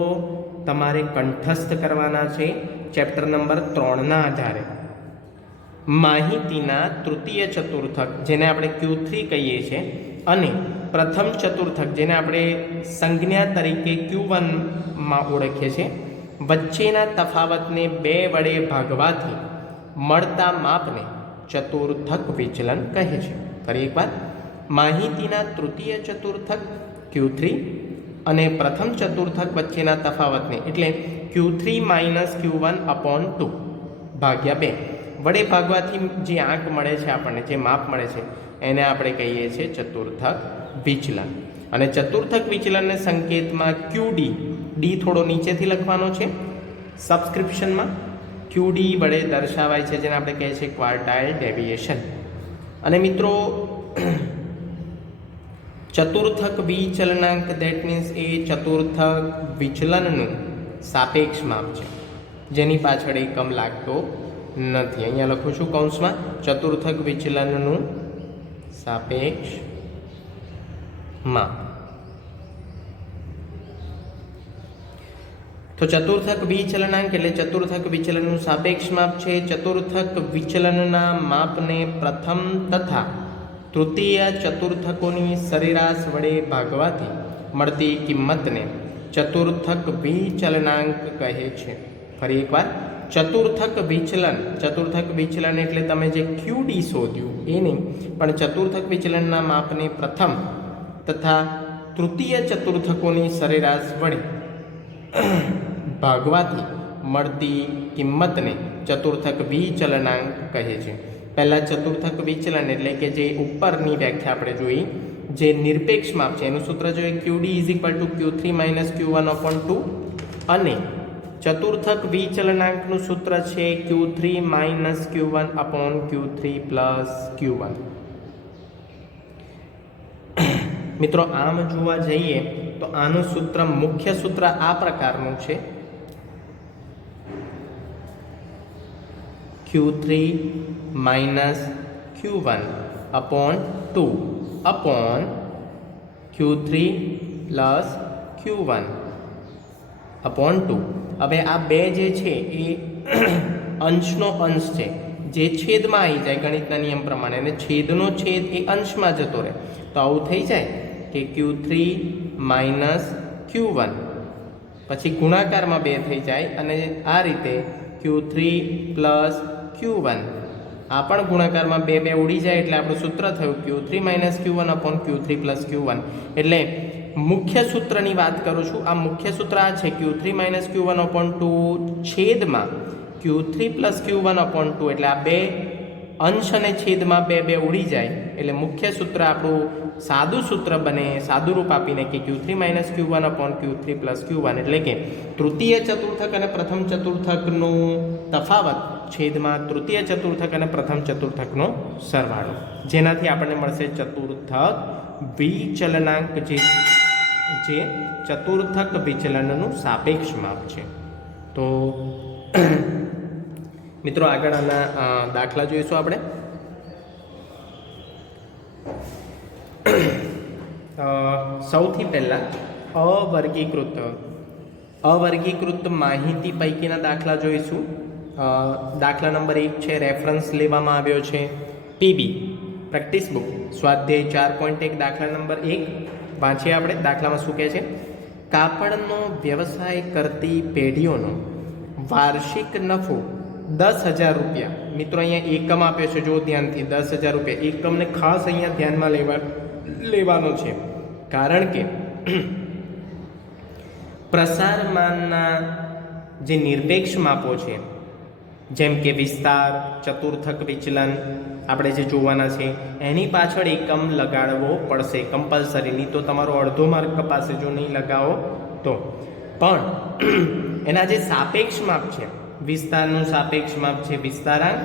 તમારે કંઠસ્થ કરવાના છે ચેપ્ટર નંબર 3 ના આધારે. માહિતીના તૃતીય ચતુર્થક, જેને આપણે Q3 કહીએ છીએ, અને પ્રથમ ચતુર્થક, જેને આપણે સંજ્ઞા તરીકે Q1 માં ઓળખીએ છીએ, વચ્ચેના તફાવતને 2 વડે ભાગવાથી મળતા માપને ચતુર્થક વિચલન કહે છે. ફરી એકવાર, માહિતીના તૃતીય ચતુર્થક Q3 અને પ્રથમ ચતુર્થક વચ્ચેના તફાવતને, એટલે Q3 માઇનસ Q1 અપોન 2 ભાગ્યા 2 વડે ભાગવાથી જે આંક મળે છે આપણને, જે માપ મળે છે, એને આપણે કહીએ છીએ ચતુર્થક વિચલન. અને ચતુર્થક વિચલનને સંકેતમાં QD, D થોડો નીચેથી લખવાનો છે સબસ્ક્રિપ્શનમાં, QD વડે દર્શાવાય છે, જેને આપણે કહીએ છીએ ક્વાર્ટાઇલ ડેવિએશન. અને મિત્રો ચતુર્થક વિચલનાંક, દેટ મીન્સ એ ચતુર્થક વિચલનનું સાપેક્ષ માપ છે, જેની પાછળ એકમ લાગતો નથી. અહીંયા લખું છું કૌંસમાં, ચતુર્થક વિચલનનું સાપેક્ષ માપ. તો ચતુર્થક વિચલનાંક એટલે ચતુર્થક વિચલનનું સાપેક્ષ માપ છે. ચતુર્થક વિચલનના માપને પ્રથમ તથા તૃતીય ચતુર્થકોની સરેરાશ વડે ભાગવાથી મળતી કિંમતને ચતુર્થક વિચલનાંક કહે છે. ફરી એકવાર, ચતુર્થક વિચલન એટલે તમે જે QD શોધ્યું એ નહીં, પણ ચતુર્થક વિચલનના માપને પ્રથમ તથા તૃતીય ચતુર્થકોની સરેરાશ વડે ભાગવાથી મળતી કિંમતને ચતુર્થક વિચલનાંક કહે છે. પહેલાં ચતુર્થક વિચલન એટલે કે જે ઉપરની વ્યાખ્યા આપણે જોઈ, જે નિરપેક્ષ માપ છે, એનું સૂત્ર જોઈએ QD is equal to Q3 minus Q1 upon 2, અને ચતુર્થક વિચલનાંકનું સૂત્ર છે Q3 minus Q1 upon Q3 plus Q1. મિત્રો આમ જોવા જઈએ તો આનું સૂત્ર, મુખ્ય સૂત્ર આ પ્રકારનું છે Q3 minus Q1 upon 2 upon Q3 plus Q1 upon 2. હવે આ બે જે છે એ અંશનો અંશ છે, જે છેદમાં આવી જાય ગણિતના નિયમ પ્રમાણે, અને છેદનો છેદ એ અંશમાં જતો રહે. તો આવું થઈ જાય કે Q3 માઇનસ Q1, પછી ગુણાકારમાં 2 થઈ જાય અને આ રીતે Q3 પ્લસ Q1, આ પણ ગુણાકારમાં 2 2 ઉડી જાય એટલે આપણું સૂત્ર થયું Q3 minus Q1 upon Q3 plus Q1. એટલે મુખ્ય સૂત્રની વાત કરું છું. આ મુખ્ય સૂત્ર આ છે Q3 માઇનસ Q1 અપોન 2 છેદમાં Q3 પ્લસ Q1 અપોન 2, એટલે આ 2 અંશ અને છેદમાં 2 2 ઉડી જાય એટલે મુખ્ય સૂત્ર આપણું સાદું સૂત્ર બને, સાદું રૂપ આપીને કે Q3 minus Q1 upon Q3 plus Q1, એટલે કે તૃતીય ચતુર્થક અને પ્રથમ ચતુર્થકનું તફાવત છેદમાં તૃતીય ચતુર્થક અને પ્રથમ ચતુર્થકનો સરવાળો, જેનાથી આપણને મળશે ચતુર્થક વિચલનાંક, જે ચતુર્થક વિચલનનું સાપેક્ષ માપ છે. તો મિત્રો આગળ આના દાખલા જોઈશું આપણે. સૌથી પહેલાં અવર્ગીકૃત માહિતી પૈકીના દાખલા જોઈશું. દાખલા નંબર 1 છે, રેફરન્સ લેવામાં આવ્યો છે પીબી પ્રેક્ટિસ બુક સ્વાધ્યાય 4.1 દાખલા નંબર 1 વાંચીએ આપણે. દાખલામાં શું કહે છે? કાપડનો વ્યવસાય કરતી પેઢીઓનો વાર્ષિક નફો 10,000 રૂપિયા. મિત્રો અહીંયા એકમ આપ્યો છે, જો ધ્યાનથી 10,000 રૂપિયા. એકમને ખાસ અહીંયા ધ્યાનમાં લેવાનો છે, કારણ કે પ્રસારમાનના જે નિરપેક્ષ માપો છે, જેમ કે વિસ્તાર, ચતુર્થક વિચલન આપણે જે જોવાના છે, એની પાછળ એકમ લગાડવો પડશે કમ્પલસરી. નહીં તો તમારો અડધો માર્ક કપાશે જો નહીં લગાવો તો. પણ એના જે સાપેક્ષ માપ છે, વિસ્તારનું સાપેક્ષ માપ છે વિસ્તારાંક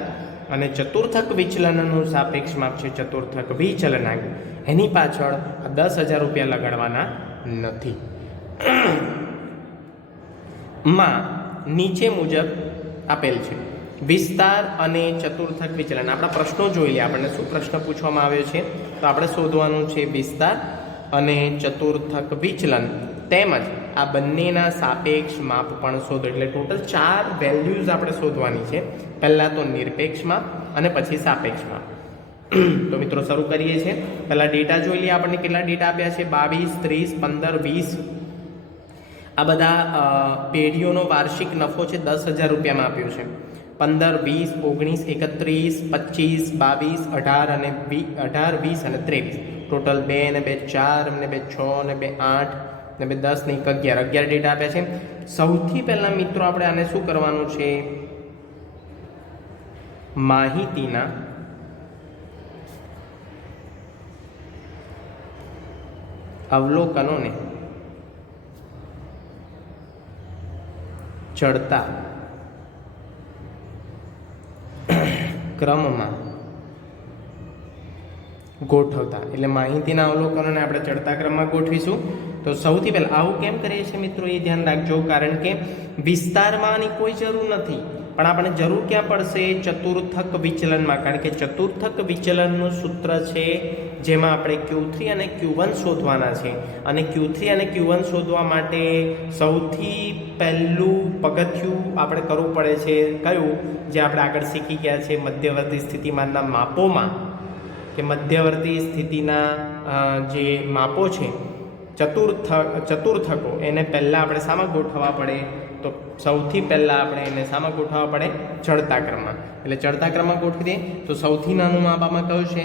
અને ચતુર્થક વિચલનનું સાપેક્ષ માપ છે ચતુર્થક વિચલનાંક, એની પાછળ 10,000 રૂપિયા લગાડવાના નથી. માં નીચે મુજબ આપેલ છે વિસ્તાર અને ચતુર્થક વિચલન. આપણા પ્રશ્નો જોઈ લે, આપણને શું પ્રશ્ન પૂછવામાં આવ્યો છે, તો આપણે શોધવાનું છે વિસ્તાર અને ચતુર્થક વિચલન, તેમજ આ બંનેના સાપેક્ષ માપ પણ શોધો. એટલે ટોટલ 4 વેલ્યુઝ આપણે શોધવાની છે. પહેલાં તો નિરપેક્ષ માપ અને પછી સાપેક્ષ માપ. તો મિત્રો શરૂ કરીએ છીએ. પહેલાં ડેટા જોઈ લઈએ, આપણને કેટલા ડેટા આપ્યા છે? 22, 30, 15, 20. આ બધા પેઢીઓનો વાર્ષિક નફો છે 10,000 રૂપિયામાં આપ્યો છે. 15, 20, 19, 31, 25, 22, 18 અને 20 અને 23. ટોટલ 2 અને 2 4 અને 2 6 અને 2 8 ને 2 10 ને 11 ડેટા આપ્યા છે. સૌથી પહેલાં મિત્રો આપણે આને શું કરવાનું છે? માહિતીના અવલોકનોને ચડતા ક્રમમાં ગોઠવતા, એટલે માહિતીના અવલોકનોને આપણે ચડતા ક્રમમાં ગોઠવીશું. તો સૌથી પહેલાં આવું કેમ કરીએ છીએ મિત્રો, એ ધ્યાન રાખજો, કારણ કે વિસ્તારમાં આની કોઈ જરૂર નથી, પણ આપણે જરૂર ક્યાં પડશે? ચતુર્થક વિચલનમાં, કારણ કે ચતુર્થક વિચલનનું સૂત્ર છે જેમાં આપણે Q3 અને Q1 શોધવાના છે. અને Q3 અને Q1 શોધવા માટે સૌથી પહેલું પગથિયું આપણે કરવું પડે છે કયું? જે આપણે આગળ શીખી ગયા છે મધ્યવર્તી સ્થિતિમાનના માપોમાં, કે મધ્યવર્તી સ્થિતિના જે માપો છે ચતુર્થકો, એને પહેલાં આપણે શામાં ગોઠવવા પડે? તો સૌથી પહેલાં આપણે એને શામાં ગોઠવવા પડે? ચડતા ક્રમમાં. એટલે ચડતા ક્રમમાં ગોઠવી દઈએ. તો સૌથી નાનું માપ આમાં કયું છે?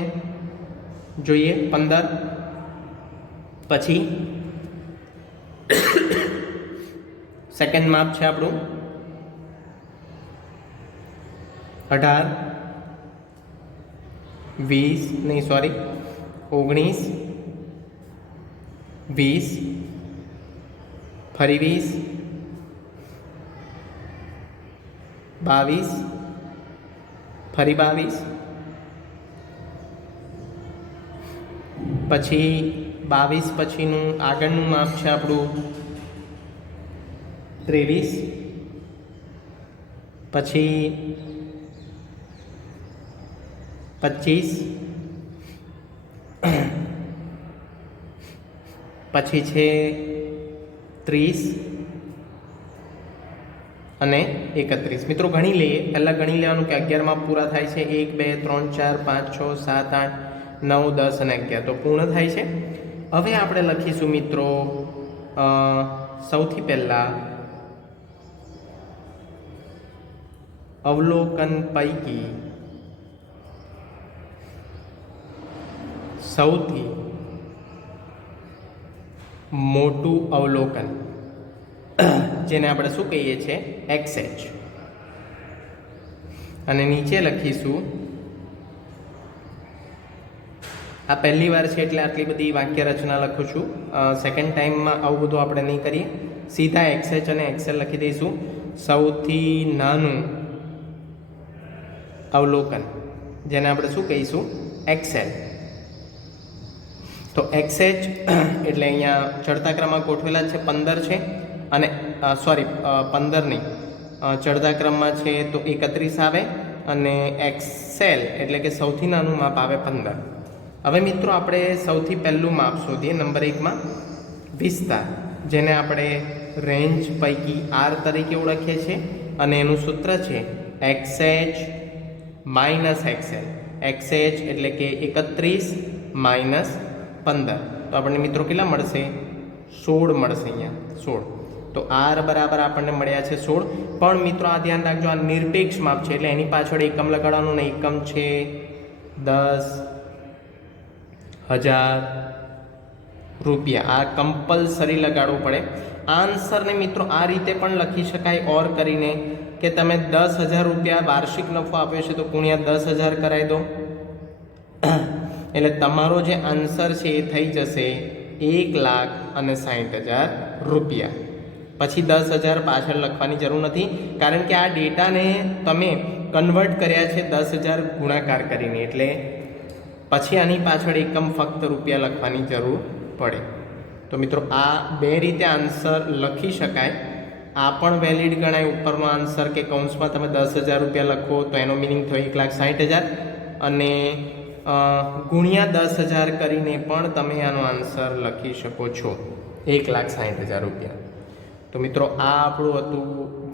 જોઈએ 15, પછી સેકન્ડ માપ છે આપણું 18, 20 નહીં સોરી 19, 20, ફરી 20, 22, ફરી 22, પછી 22 પછીનું આગળનું માપ છે આપણું 23, પછી 25, પછી છે 30 અને 31. મિત્રો ગણી લઈએ, પહેલાં ગણી લેવાનું કે 11 માપ પૂરા થાય છે. 1 2 3 4 5 6 7 8 9 10 અને 11 તો પૂર્ણ થાય છે. હવે આપણે લખીશું મિત્રો સૌથી પહેલાં અવલોકન પૈકી સૌથી મોટું અવલોકન, જેને આપણે શું કહીએ છીએ, XH. અને નીચે લખીશું, આ પહેલી વાર છે એટલે આટલી બધી વાક્ય રચના લખું છું. સેકન્ડ ટાઈમમાં આવું બધું આપણે નહીં કરીએ, સીધા XH અને XL લખી દઈશું. સૌથી નાનું અવલોકન, જેને આપણે શું કહીશું, XL. તો XH એટલે અહીંયા ચડતા ક્રમમાં ગોઠવેલા છે 15 છે, અને 15 નહીં, ચડતા ક્રમમાં છે તો 31 આવે, અને XL એટલે કે સૌથી નાનું માપ આવે 15. હવે મિત્રો આપણે સૌથી પહેલું માપ શોધીએ. નંબર 1માં વિસ્તાર, જેને આપણે રેન્જ પૈકી R તરીકે ઓળખીએ છીએ, અને એનું સૂત્ર છે XH માઇનસ XL. XH એટલે કે 31 માઇનસ 15, તો આપણને મિત્રો કેટલા મળશે, 16 મળશે. અહીંયા 16. તો R બરાબર આપણને મળ્યા છે 16. પણ મિત્રો આ ધ્યાન રાખજો, આ નિરપેક્ષ માપ છે એટલે એની પાછળ એકમ લગાડવાનું, ને એકમ છે 10,000 રૂપિયા. આ કમ્પલસરી લગાડવું પડે. આન્સરને મિત્રો આ રીતે પણ લખી શકાય ઓર કરીને, કે તમે 10,000 રૂપિયા વાર્ષિક નફો આપ્યો છે તો ગુણ્યા 10,000 કરાવી દો, એટલે તમારો જે આન્સર છે એ થઈ જશે 1,60,000 રૂપિયા. પછી 10,000 પાછળ લખવાની જરૂર નથી, કારણ કે આ ડેટાને તમે કન્વર્ટ કર્યા છે 10,000 ગુણાકાર કરીને, એટલે પછી આની પાછળ એકમ ફક્ત રૂપિયા લખવાની જરૂર પડે. તો મિત્રો આ બે રીતે આન્સર લખી શકાય. આ પણ વેલિડ ગણાય, ઉપરનો આન્સર કે કૌંસમાં તમે 10,000 રૂપિયા લખો તો એનો મિનિંગ થયો 1,60,000, અને ગુણ્યા 10,000 કરીને પણ તમે આનો આન્સર લખી શકો છો 1,60,000 રૂપિયા. તો મિત્રો આ આપણું હતું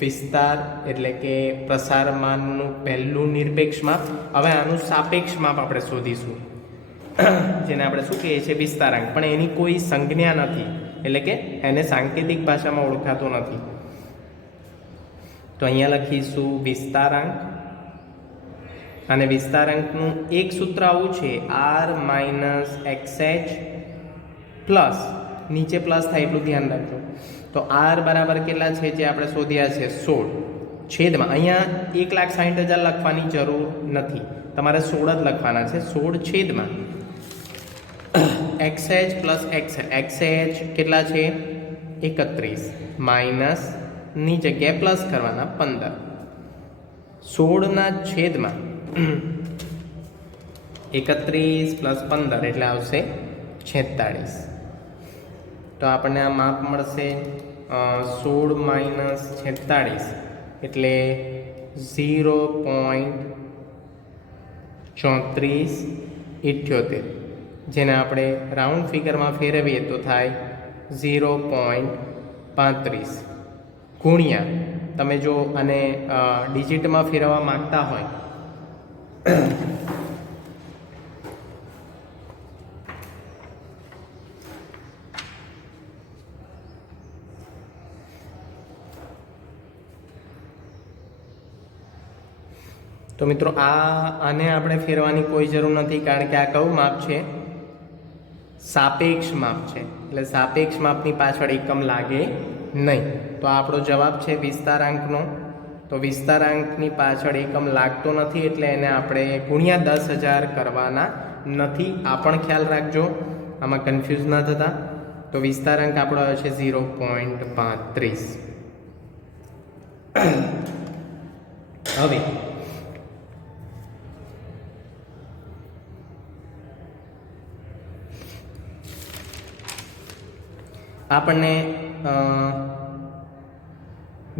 વિસ્તાર એટલે કે પ્રસારમાનનું પહેલું નિરપેક્ષ માપ. હવે આનું સાપેક્ષ માપ આપણે શોધીશું, જેને આપણે શું કહીએ છીએ, વિસ્તારાંક. પણ એની કોઈ સંજ્ઞા નથી, એટલે કે એને સાંકેતિક ભાષામાં ઓળખાતો નથી. તો અહીંયા લખીશું વિસ્તારાંક, અને વિસ્તારાંકનું એક સૂત્ર આવું છે, R માઇનસ XH પ્લસ, નીચે પ્લસ થાય એટલું ધ્યાન રાખજો. તો R બરાબર કેટલા છે જે આપણે શોધ્યા છે, 16 છેદમાં, અહીંયા 1,60,000 લખવાની જરૂર નથી, તમારે 16 જ લખવાના છે. 16 છેદમાં XH પ્લસ XL. XH કેટલા છે, 31 માઇનસ ની જગ્યાએ પ્લસ કરવાના 15. 16ના છેદમાં 31 પ્લસ 15 એટલે આવશે 46. તો આપણને આ માપ મળશે 16 માઇનસ 46 એટલે 0.3478, જેને આપણે રાઉન્ડ ફિગરમાં ફેરવીએ તો થાય 0.35 ગુણ્યા, તમે જો આને ડિજિટમાં ફેરવવા માગતા હોય તો મિત્રો આને આપણે ફેરવાની કોઈ જરૂર નથી, કારણ કે આ કયું માપ છે, સાપેક્ષ માપ છે, એટલે સાપેક્ષ માપની પાછળ એકમ લાગે નહીં. તો આ આપણો જવાબ છે વિસ્તારાંકનો. તો વિસ્તારાંકની પાછળ એકમ લાગતો નથી, એટલે એને આપણે ગુણ્યા 10,000 કરવાના નથી. આ પણ ખ્યાલ રાખજો, આમાં કન્ફ્યુઝ ના થતા. તો વિસ્તારાંક આપણો આવ્યો છે 0.35. હવે આપણને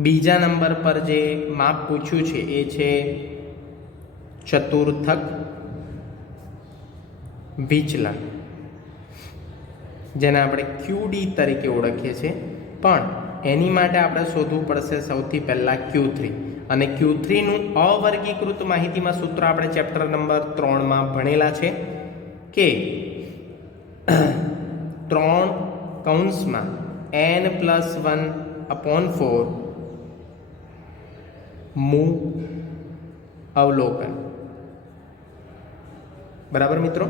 બીજા નંબર પર જે માપ પૂછ્યું છે એ છે ચતુર્થક વિચલન, જેને આપણે QD તરીકે ઓળખીએ છીએ. પણ એની માટે આપણે શોધવું પડશે સૌથી પહેલાં Q3, અને Q3નું અવર્ગીકૃત માહિતીમાં સૂત્ર આપણે ચેપ્ટર નંબર 3માં ભણેલા છે કે 3 કૌંસમાં n+1/4 મુ અવલોકન. બરાબર મિત્રો?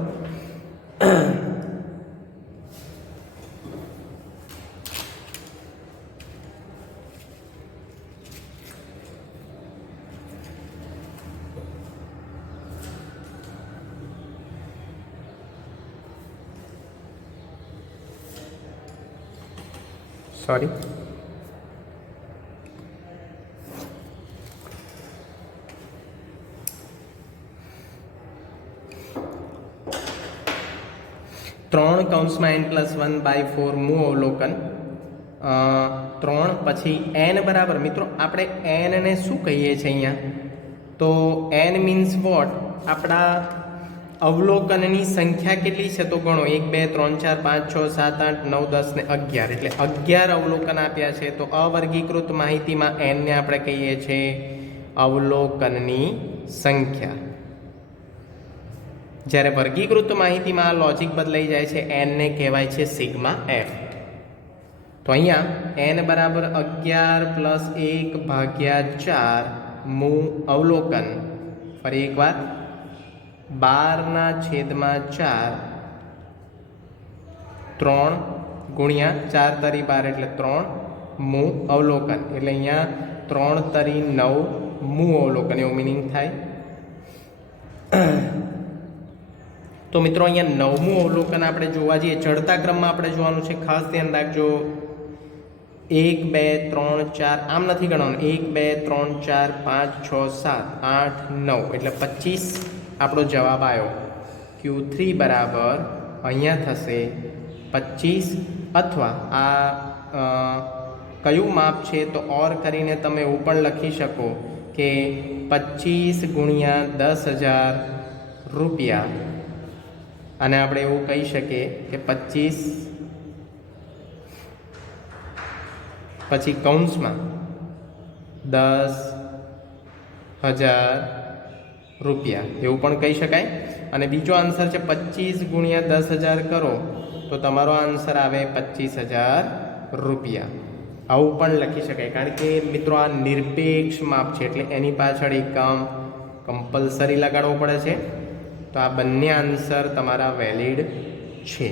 સોરી, ત્રણ કૌંસમાં n+1/4 મુ અવલોકન. 3 પછી n બરાબર મિત્રો આપણે n ને શું કહીએ છીએ અહીંયા? તો n મીન્સ વોટ? આપણા અવલોકનની સંખ્યા કેટલી છે? તો ગણો 1 2 3 4 5 6 7 8 9 10 ને 11, એટલે 11 અવલોકન આપ્યા છે. તો અવર્ગીકૃત માહિતીમાં n ને આપણે કહીએ છીએ અવલોકનની સંખ્યા. જ્યારે વર્ગીકૃત માહિતીમાં લોજિક બદલાઈ જાય છે, n ને કહેવાય છે સિગ્મા f. તો અહીંયા n બરાબર 11 + 1/4 મુ અવલોકન. ફરી એકવાર 12/4 3 ગુણ્યા 4 તરી 12 એટલે 3 મુ અવલોકન. એટલે અહીંયા 3 તરી 9 મુ અવલોકન એવું મિનિંગ થાય. તો મિત્રો અહીંયા 9મું અવલોકન આપણે જોવા જઈએ, ચડતા ક્રમમાં આપણે જોવાનું છે. ખાસ ધ્યાન રાખજો, 1 2 3 4 આમ નથી ગણવાનું. 1 2 3 4 5 6 7 8 9 એટલે 25 આપણો જવાબ આવ્યો. Q3 બરાબર અહીંયા થશે 25, અથવા આ કયું માપ છે? તો ઓર કરીને તમે એવું પણ લખી શકો કે 25 ગુણ્યા 10,000 રૂપિયા. અને આપણે એવું કહી શકીએ કે 25 પછી કૌંસમાં 10,000 રૂપિયા એવું પણ કહી શકાય. અને બીજો આન્સર છે 25 ગુણ્યા 10,000 કરો તો તમારો આન્સર આવે 25,000 રૂપિયા. આવું પણ લખી શકાય, કારણ કે મિત્રો આ નિરપેક્ષ માપ છે એટલે એની પાછળ એકમ કમ્પલસરી લગાડવો પડે છે. તો આ બંને આન્સર તમારા વેલિડ છે.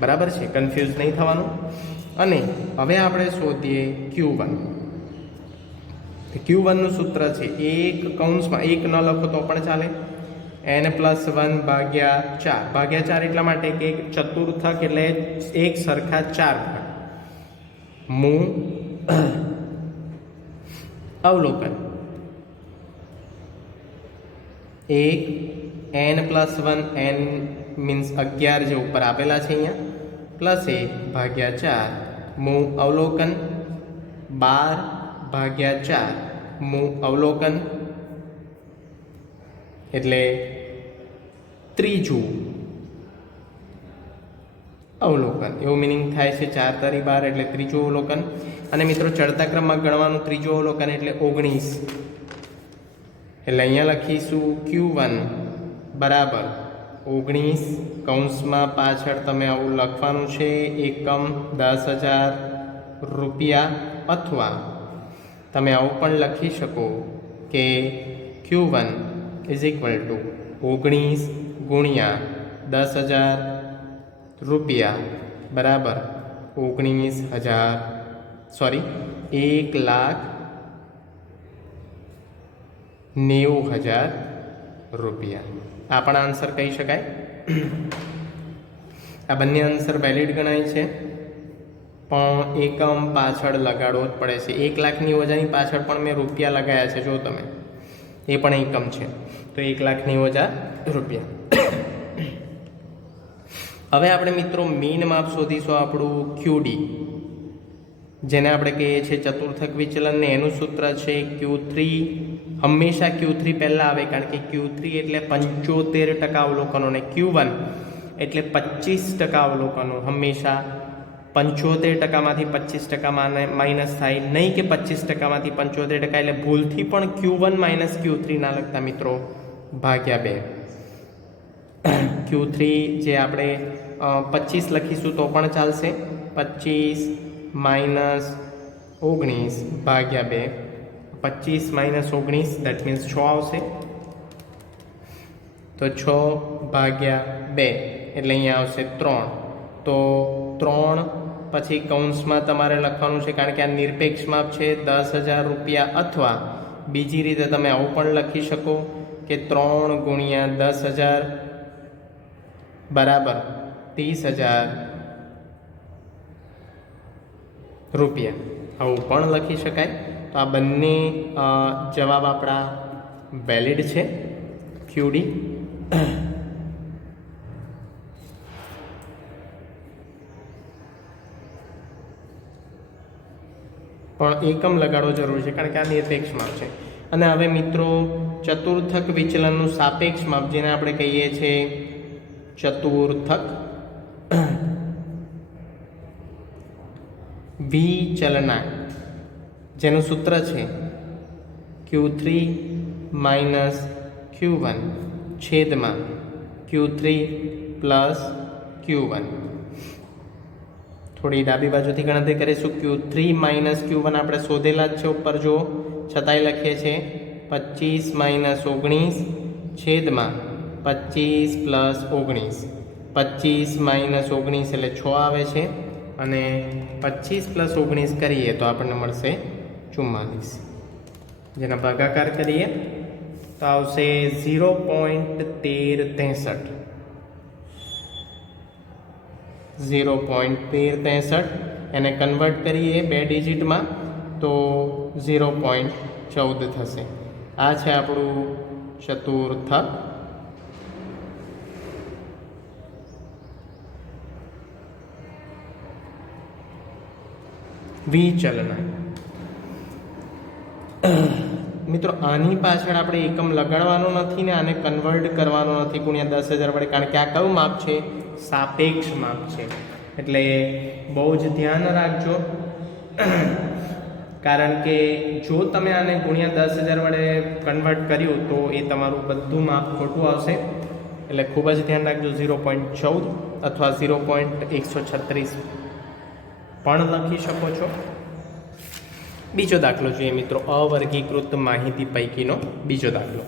બરાબર છે? કન્ફ્યુઝ નહીં થવાનું. અને હવે આપણે શોધીએ Q1. Q1 નું સૂત્ર છે, એક કૌંસમાં 1 ન લખો તો પણ ચાલે, n+1/4. ભાગ્યા 4 એટલા માટે કે ચતુર્થક એટલે એક સરખા 4 ભાગ મુ અવલોકન. 1 n+1 n મીન્સ 11 જે ઉપર આપેલા છે અહીંયા, +1/4 મુ અવલોકન. 12/4 મુ અવલોકન એટલે ત્રીજું અવલોકન એવું મિનિંગ થાય છે. 4 તરી 12 એટલે ત્રીજું અવલોકન. અને મિત્રો ચડતા ક્રમમાં ગણવાનું ત્રીજું અવલોકન એટલે 19. એટલે અહીંયા લખીશું Q1 બરાબર 19, કૌંસમાં પાછળ તમે આવું લખવાનું છે એકમ 10,000 રૂપિયા, અથવા તમે આવું પણ લખી શકો કે Q1 = 19 ગુણ્યા 10,000 રૂપિયા બરાબર 1,90,000 રૂપિયા. આ પણ આન્સર કહી શકાય. આ બંને આન્સર વેલિડ ગણાય છે, પણ એકમ પાછળ લગાડવો જ પડે છે. 1,90,000ની પાછળ પણ મેં રૂપિયા લગાવ્યા છે, જો તમે, એ પણ એકમ છે. તો 1,90,000 રૂપિયા. હવે આપણે મિત્રો મીન માપ શોધીશું આપણું QD, જેને આપણે કહીએ છીએ ચતુર્થક વિચલન, ને એનું સૂત્ર છે Q3. હંમેશા Q3 પહેલાં આવે, કારણ કે Q3 એટલે 75% અવલોકનો અને Q1 એટલે 25% અવલોકનો. હંમેશા 75%માંથી 25% માઇનસ થાય, નહીં કે 25%માંથી 75%. એટલે ભૂલથી પણ Q1 - Q3 ના લખતા મિત્રો, ભાગ્યા 2. Q3 જે આપણે 25 લખીશું તો પણ ચાલશે. 25 માઇનસ 19 ભાગ્યા 2. 25 માઇનસ 19 દેટ મીન્સ 6 આવશે. તો 6 ભાગ્યા 2 એટલે અહીંયા આવશે 3. તો 3 પછી કૌંસમાં તમારે લખવાનું છે, કારણ કે આ નિરપેક્ષ માપ છે, 10,000 રૂપિયા. અથવા બીજી રીતે તમે આવું પણ લખી શકો કે 3 ગુણ્યા 10,000 બરાબર 30,000 રૂપિયા. આવું પણ લખી શકાય. તો આ બંને જવાબ આપણા વેલિડ છે. ક્યુડી પણ એકમ લગાડવો જરૂરી છે, કારણ કે આ નિરપેક્ષ માપ છે. અને હવે મિત્રો ચતુર્થક વિચલનનું સાપેક્ષ માપ, જેને આપણે કહીએ છીએ ચતુર્થક વિચલનાંક, જેનું સૂત્ર છે Q3 માઇનસ Q1 છેદમાં Q3 પ્લસ Q1. થોડી ડાબી બાજુથી ગણતરી કરીશું. Q3 માઇનસ Q1 આપણે શોધેલા જ છે ઉપર જુઓ, છતાંય લખીએ છીએ 25 માઇનસ 19 છેદમાં 25 પ્લસ 19. 25 માઇનસ 19 એટલે 6 આવે છે, અને 25 પ્લસ 19 કરીએ તો આપણને મળશે 44. જેના ભાગાકાર કરીએ તો આવશે 0.1363. 0.1363 એને કન્વર્ટ કરીએ 2 ડિજિટમાં તો 0.14 થશે. આ છે આપણું ચતુર્થક વિચલનાંક. મિત્રો આની પાછળ આપણે એકમ લગાડવાનો નથી ને આને કન્વર્ટ કરવાનો નથી ગુણ્યા 10,000 વડે, કારણ કે આ કયું માપ છે? સાપેક્ષ માપ છે. એટલે બહુ જ ધ્યાન રાખજો, કારણ કે જો તમે આને ગુણ્યા 10,000 વડે કન્વર્ટ કર્યું તો એ તમારું બધું માપ ખોટું આવશે. એટલે ખૂબ જ ધ્યાન રાખજો. 0.14 અથવા 0.136 પણ લખી શકો છો. બીજો દાખલો જોઈએ મિત્રો, અવર્ગીકૃત માહિતી પૈકીનો બીજો દાખલો.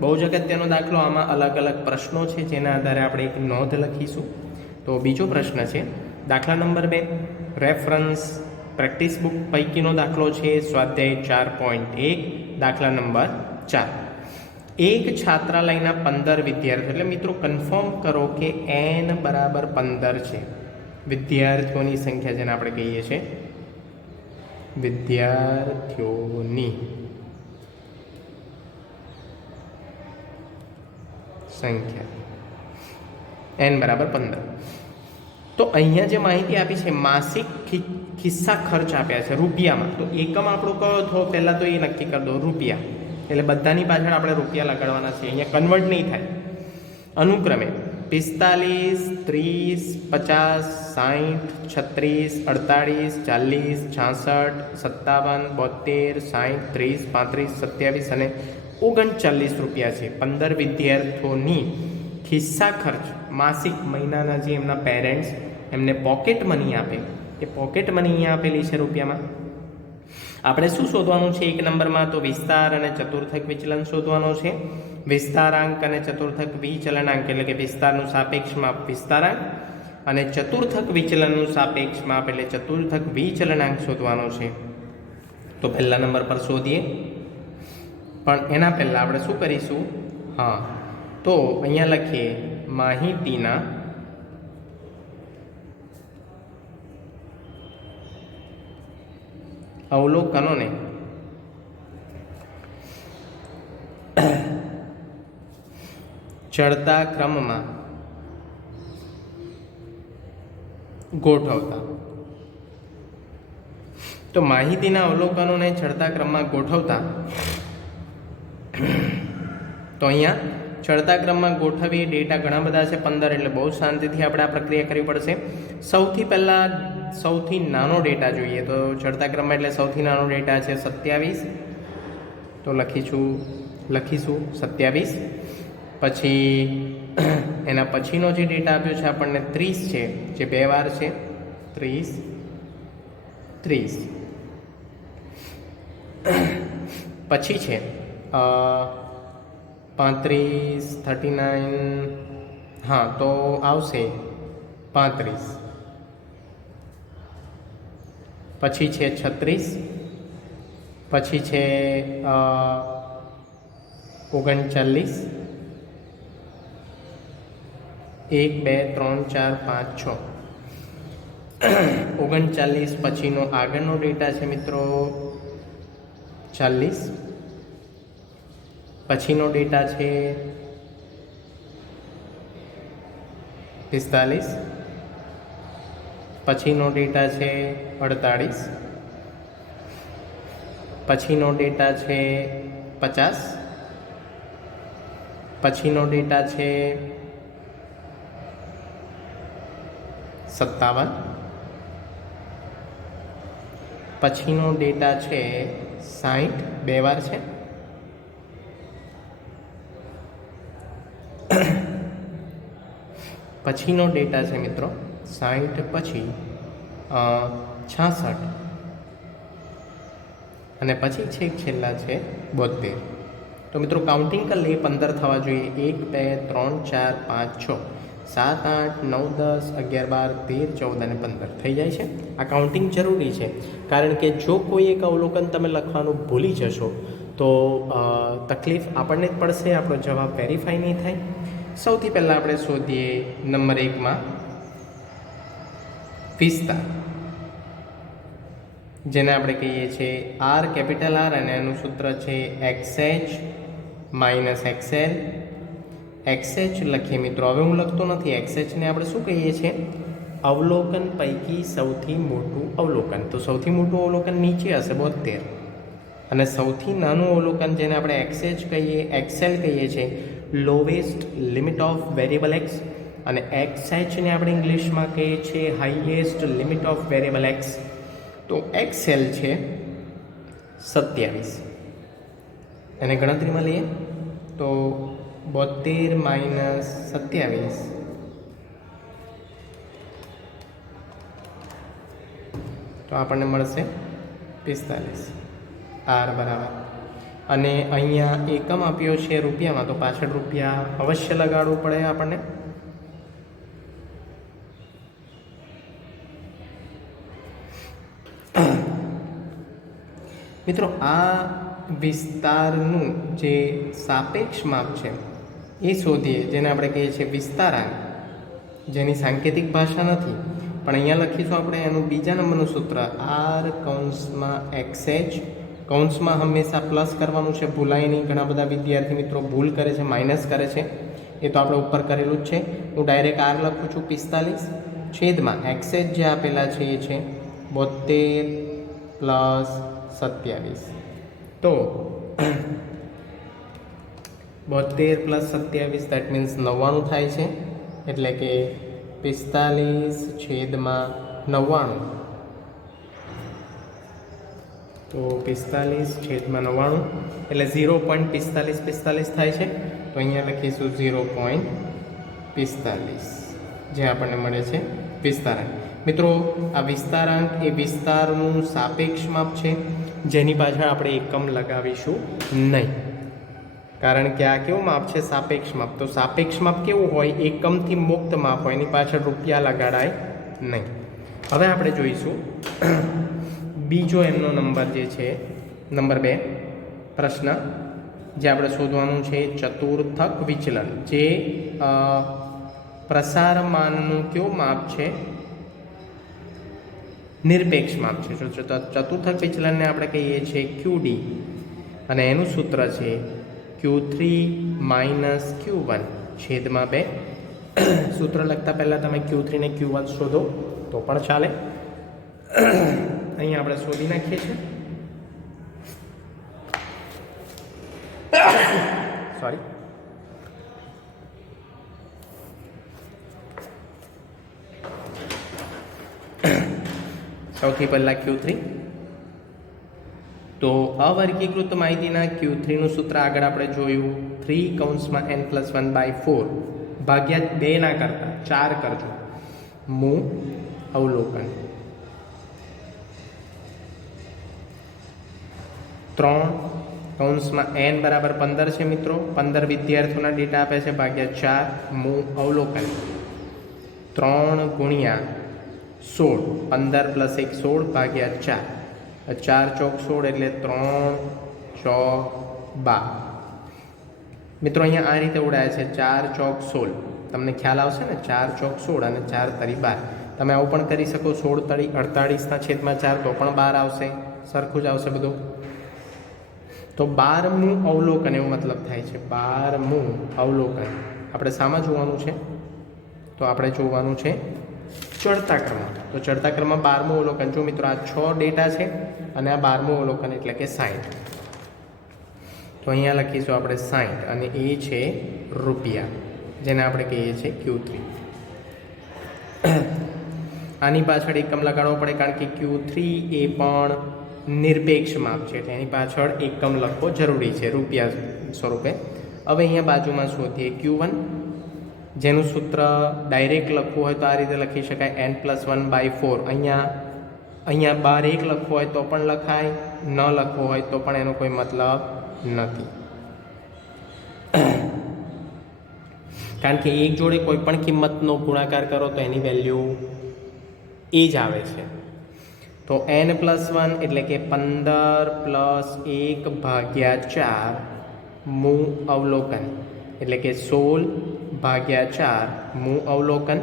બહુ જ અગત્યનો દાખલો. આમાં અલગ અલગ પ્રશ્નો છે, જેના આધારે આપણે એક નોંધ લખીશું. તો બીજો પ્રશ્ન છે દાખલા નંબર 2, રેફરન્સ પ્રેક્ટિસ બુક પૈકીનો દાખલો છે, સ્વાધ્યાય 4.1 દાખલા નંબર 4. એક છાત્રાલયના 15 વિદ્યાર્થીઓ, એટલે મિત્રો કન્ફર્મ કરો કે n બરાબર 15 છે વિદ્યાર્થીઓની સંખ્યા, જેને આપણે કહીએ છીએ વિદ્યાર્થીઓની સંખ્યા n બરાબર 15. તો અહીંયા જે માહિતી આપી છે માસિક ખિસ્સા ખર્ચ આપ્યા છે રૂપિયામાં. તો એકમ આપણો કયો થયો પહેલાં તો એ નક્કી કરી દો, રૂપિયા. એટલે બધાની પાછળ આપણે રૂપિયા લગાડવાના છે, અહીંયા કન્વર્ટ નહીં થાય. અનુક્રમે 45, 30, 50, 60, 36, 48, 40, 46, 57, 72, 60, 30, 35, 27 અને 39 રૂપિયા છે. 15 વિદ્યાર્થીઓની ખિસ્સા ખર્ચ માસિક મહિનાના જે એમના પેરેન્ટ્સ એમને પોકેટ મની આપે, એ પોકેટ મની અહીંયા આપેલી છે રૂપિયામાં. આપણે શું શોધવાનું છે? 1 નંબરમાં તો વિસ્તાર અને ચતુર્થક વિચલન શોધવાનો છે. વિસ્તારાંક અને ચતુર્થક વિચલનાંક, એટલે કે વિસ્તારનું સાપેક્ષ માપ વિસ્તારાંક અને ચતુર્થક વિચલનનું સાપેક્ષ માપ એટલે ચતુર્થક વિચલનાંક શોધવાનો છે. તો પહેલા નંબર પર શોધીએ, પણ એના પહેલાં આપણે શું કરીશું? હા, તો અહીંયા લખીએ માહિતીના અવલોકનોને ચડતા ક્રમમાં ગોઠવતા. તો માહિતીના અવલોકનોને ચડતા ક્રમમાં ગોઠવતા, તો અહીંયા ચડતા ક્રમમાં ગોઠવીએ. ડેટા ઘણા બધા છે, 15, એટલે બહુ શાંતિથી આપણે આ પ્રક્રિયા કરવી પડશે. સૌથી પહેલાં સૌથી નાનો ડેટા જોઈએ. તો ચડતા ક્રમમાં એટલે સૌથી નાનો ડેટા છે 27. તો લખીશું 27. પછી એના પછીનો જે ડેટા આપ્યો છે આપણને 30 છે, જે 2 વાર છે, 30 30. પછી છે 35 39, હા તો આવશે 35. પછી છે 36, પછી છે 39, 1 2 3 4 5 6. 39 પછીનો આગળનો ડેટા છે મિત્રો 40. પછીનો ડેટા છે 45. પછીનો ડેટા છે 48. પછીનો ડેટા છે 50. પછીનો ડેટા છે 57. પછીનો ડેટા છે 60, 2 વાર છે. પછીનો ડેટા છે મિત્રો 60 પછી 66, અને પછી છેલ્લા છે 72. તો મિત્રો કાઉન્ટિંગ કરી લઈએ, 15 થવા જોઈએ. 1 2 3 4 5 6 7 8 9 10 11 12 13 14 અને 15 થઈ જાય છે. આ કાઉન્ટિંગ જરૂરી છે, કારણ કે જો કોઈ એક અવલોકન તમે લખવાનું ભૂલી જશો તો તકલીફ આપણને જ પડશે, આપણો જવાબ વેરીફાઈ નહીં થાય. સૌથી પહેલાં આપણે શોધીએ નંબર 1માં વિસ્તાર, જેને આપણે કહીએ છીએ આર, કેપિટલ આર, અને એનું સૂત્ર છે XH માઇનસ XL. XH લખીએ મિત્રો. હવે હું લખતો નથી. XH ને આપણે શું કહીએ છીએ? અવલોકન પૈકી સૌથી મોટું અવલોકન. તો સૌથી મોટું અવલોકન નીચે હશે 72, અને સૌથી નાનું અવલોકન જેને આપણે XH કહીએ, XL કહીએ છીએ, lowest limit of variable x, અને XH ને આપણે ઇંગ્લિશમાં કહીએ છીએ highest limit of variable x. તો XL છે 27. એને ગણતરીમાં લઈએ તો 72 માઇનસ 27, તો આપણને મળશે 45 આર બરાબર. અને અહીંયા એકમ આપ્યો છે રૂપિયામાં, તો પાછળ રૂપિયા અવશ્ય લગાડવું પડે આપણને. મિત્રો આ વિસ્તારનું જે સાપેક્ષ માપ છે એ શોધીએ, જેને આપણે કહીએ છીએ વિસ્તારાંક, જેની સાંકેતિક ભાષા નથી, પણ અહીંયા લખીશું આપણે એનું બીજા નંબરનું સૂત્ર આર કૌંસમાં XH. કૌંસમાં હંમેશા પ્લસ કરવાનું છે, ભૂલાય નહીં. ઘણા બધા વિદ્યાર્થી મિત્રો ભૂલ કરે છે, માઇનસ કરે છે, એ તો આપણે ઉપર કરેલું જ છે. હું ડાયરેક્ટ આર લખું છું 45 છેદમાં XH જે આપેલા છે એ છે 72 પ્લસ 27. તો 72 પ્લસ 27 દેટ મીન્સ 99 થાય છે, એટલે કે 45 છેદમાં 99. તો 45 છેદમાં 99 એટલે 0.4545 થાય છે. તો અહીંયા લખીશું 0.45, જે આપણને મળે છે વિસ્તારાંક. મિત્રો આ વિસ્તારાંક એ વિસ્તારનું સાપેક્ષ માપ છે, જેની પાછળ આપણે એકમ લગાવીશું નહીં, કારણ કે આ કેવું માપ છે? સાપેક્ષ માપ. તો સાપેક્ષ માપ કેવું હોય? એકમથી મુક્ત માપ હોય, એની પાછળ રૂપિયા લગાડાય નહીં. હવે આપણે જોઈશું બીજો એમનો નંબર જે છે નંબર 2 પ્રશ્ન, જે આપણે શોધવાનું છે ચતુર્થક વિચલન, જે પ્રસારમાનનું કેવું માપ છે? નિરપેક્ષ માપ છે. જો ચતુર્થક વિચલનને આપણે કહીએ છીએ QD, અને એનું સૂત્ર છે Q3 માઇનસ Q1 છેદમાં 2. સૂત્ર લખતા પહેલાં તમે Q3 ને Q1 શોધો તો પણ ચાલે. અહીંયા આપણે શોધી નાખીએ છીએ. સોરી, સૌથી પહેલાં Q3. તો અવર્ગીકૃત માહિતીના Q3નું સૂત્ર આગળ આપણે જોયું 3 કૌંસમાં n+1/4 ભાગ્યા 2 ના કરતા 4 કરજો. મુ અવલોકન 3 કૌંસમાં n બરાબર 15 છે મિત્રો. 15 વિદ્યાર્થીઓના ડેટા આપે છે ભાગ્યા 4 મુ અવલોકન 3 ગુણ્યા 16 15 પ્લસ 1 16 ભાગ્યા 4 4 ચોક 16 એટલે 3 ચોક 12. મિત્રો અહીંયા આ રીતે ઉડાય છે 4 ચોક 16. તમને ખ્યાલ આવશે ને 4 ચોક 16 અને 4 તરી 12. તમે આવું પણ કરી શકો 16 તરી 48/4 તો પણ 12 આવશે, સરખું જ આવશે બધું. તો 12મું અવલોકન એવું મતલબ થાય છે. 12મું અવલોકન આપણે શામાં જોવાનું છે? તો આપણે જોવાનું છે ચડતા ક્રમમાં. તો ચડતા ક્રમમાં 12મું અવલોકન. જો મિત્રો આ 6 ડેટા છે અને આ 12મું અવલોકન એટલે કે 60. તો અહીંયા લખીશું આપણે 60 અને એ છે રૂપિયા, જેને આપણે કહીએ છીએ Q3. આની પાછળ એકમ લગાડવો પડે કારણ કે Q3 એ પણ નિરપેક્ષ માપ છે એટલે એની પાછળ એકમ લખવો જરૂરી છે રૂપિયા સ્વરૂપે. હવે અહીંયા બાજુમાં શોધીએ Q1, જેનું સૂત્ર ડાયરેક્ટ લખવું હોય તો આ રીતે લખી શકાય n+1/4. અહીંયા 12 લખવું હોય તો પણ લખાય, ન લખવું હોય તો પણ એનો કોઈ મતલબ નથી. કારણ કે એક જોડે કોઈ પણ કિંમતનો ગુણાકાર કરો તો એની વેલ્યુ એ જ આવે છે. તો n+1 એટલે કે 15 + 1 ભાગ્યા 4 મુ અવલોકન એટલે કે 16 ભાગ્યા 4 મુ અવલોકન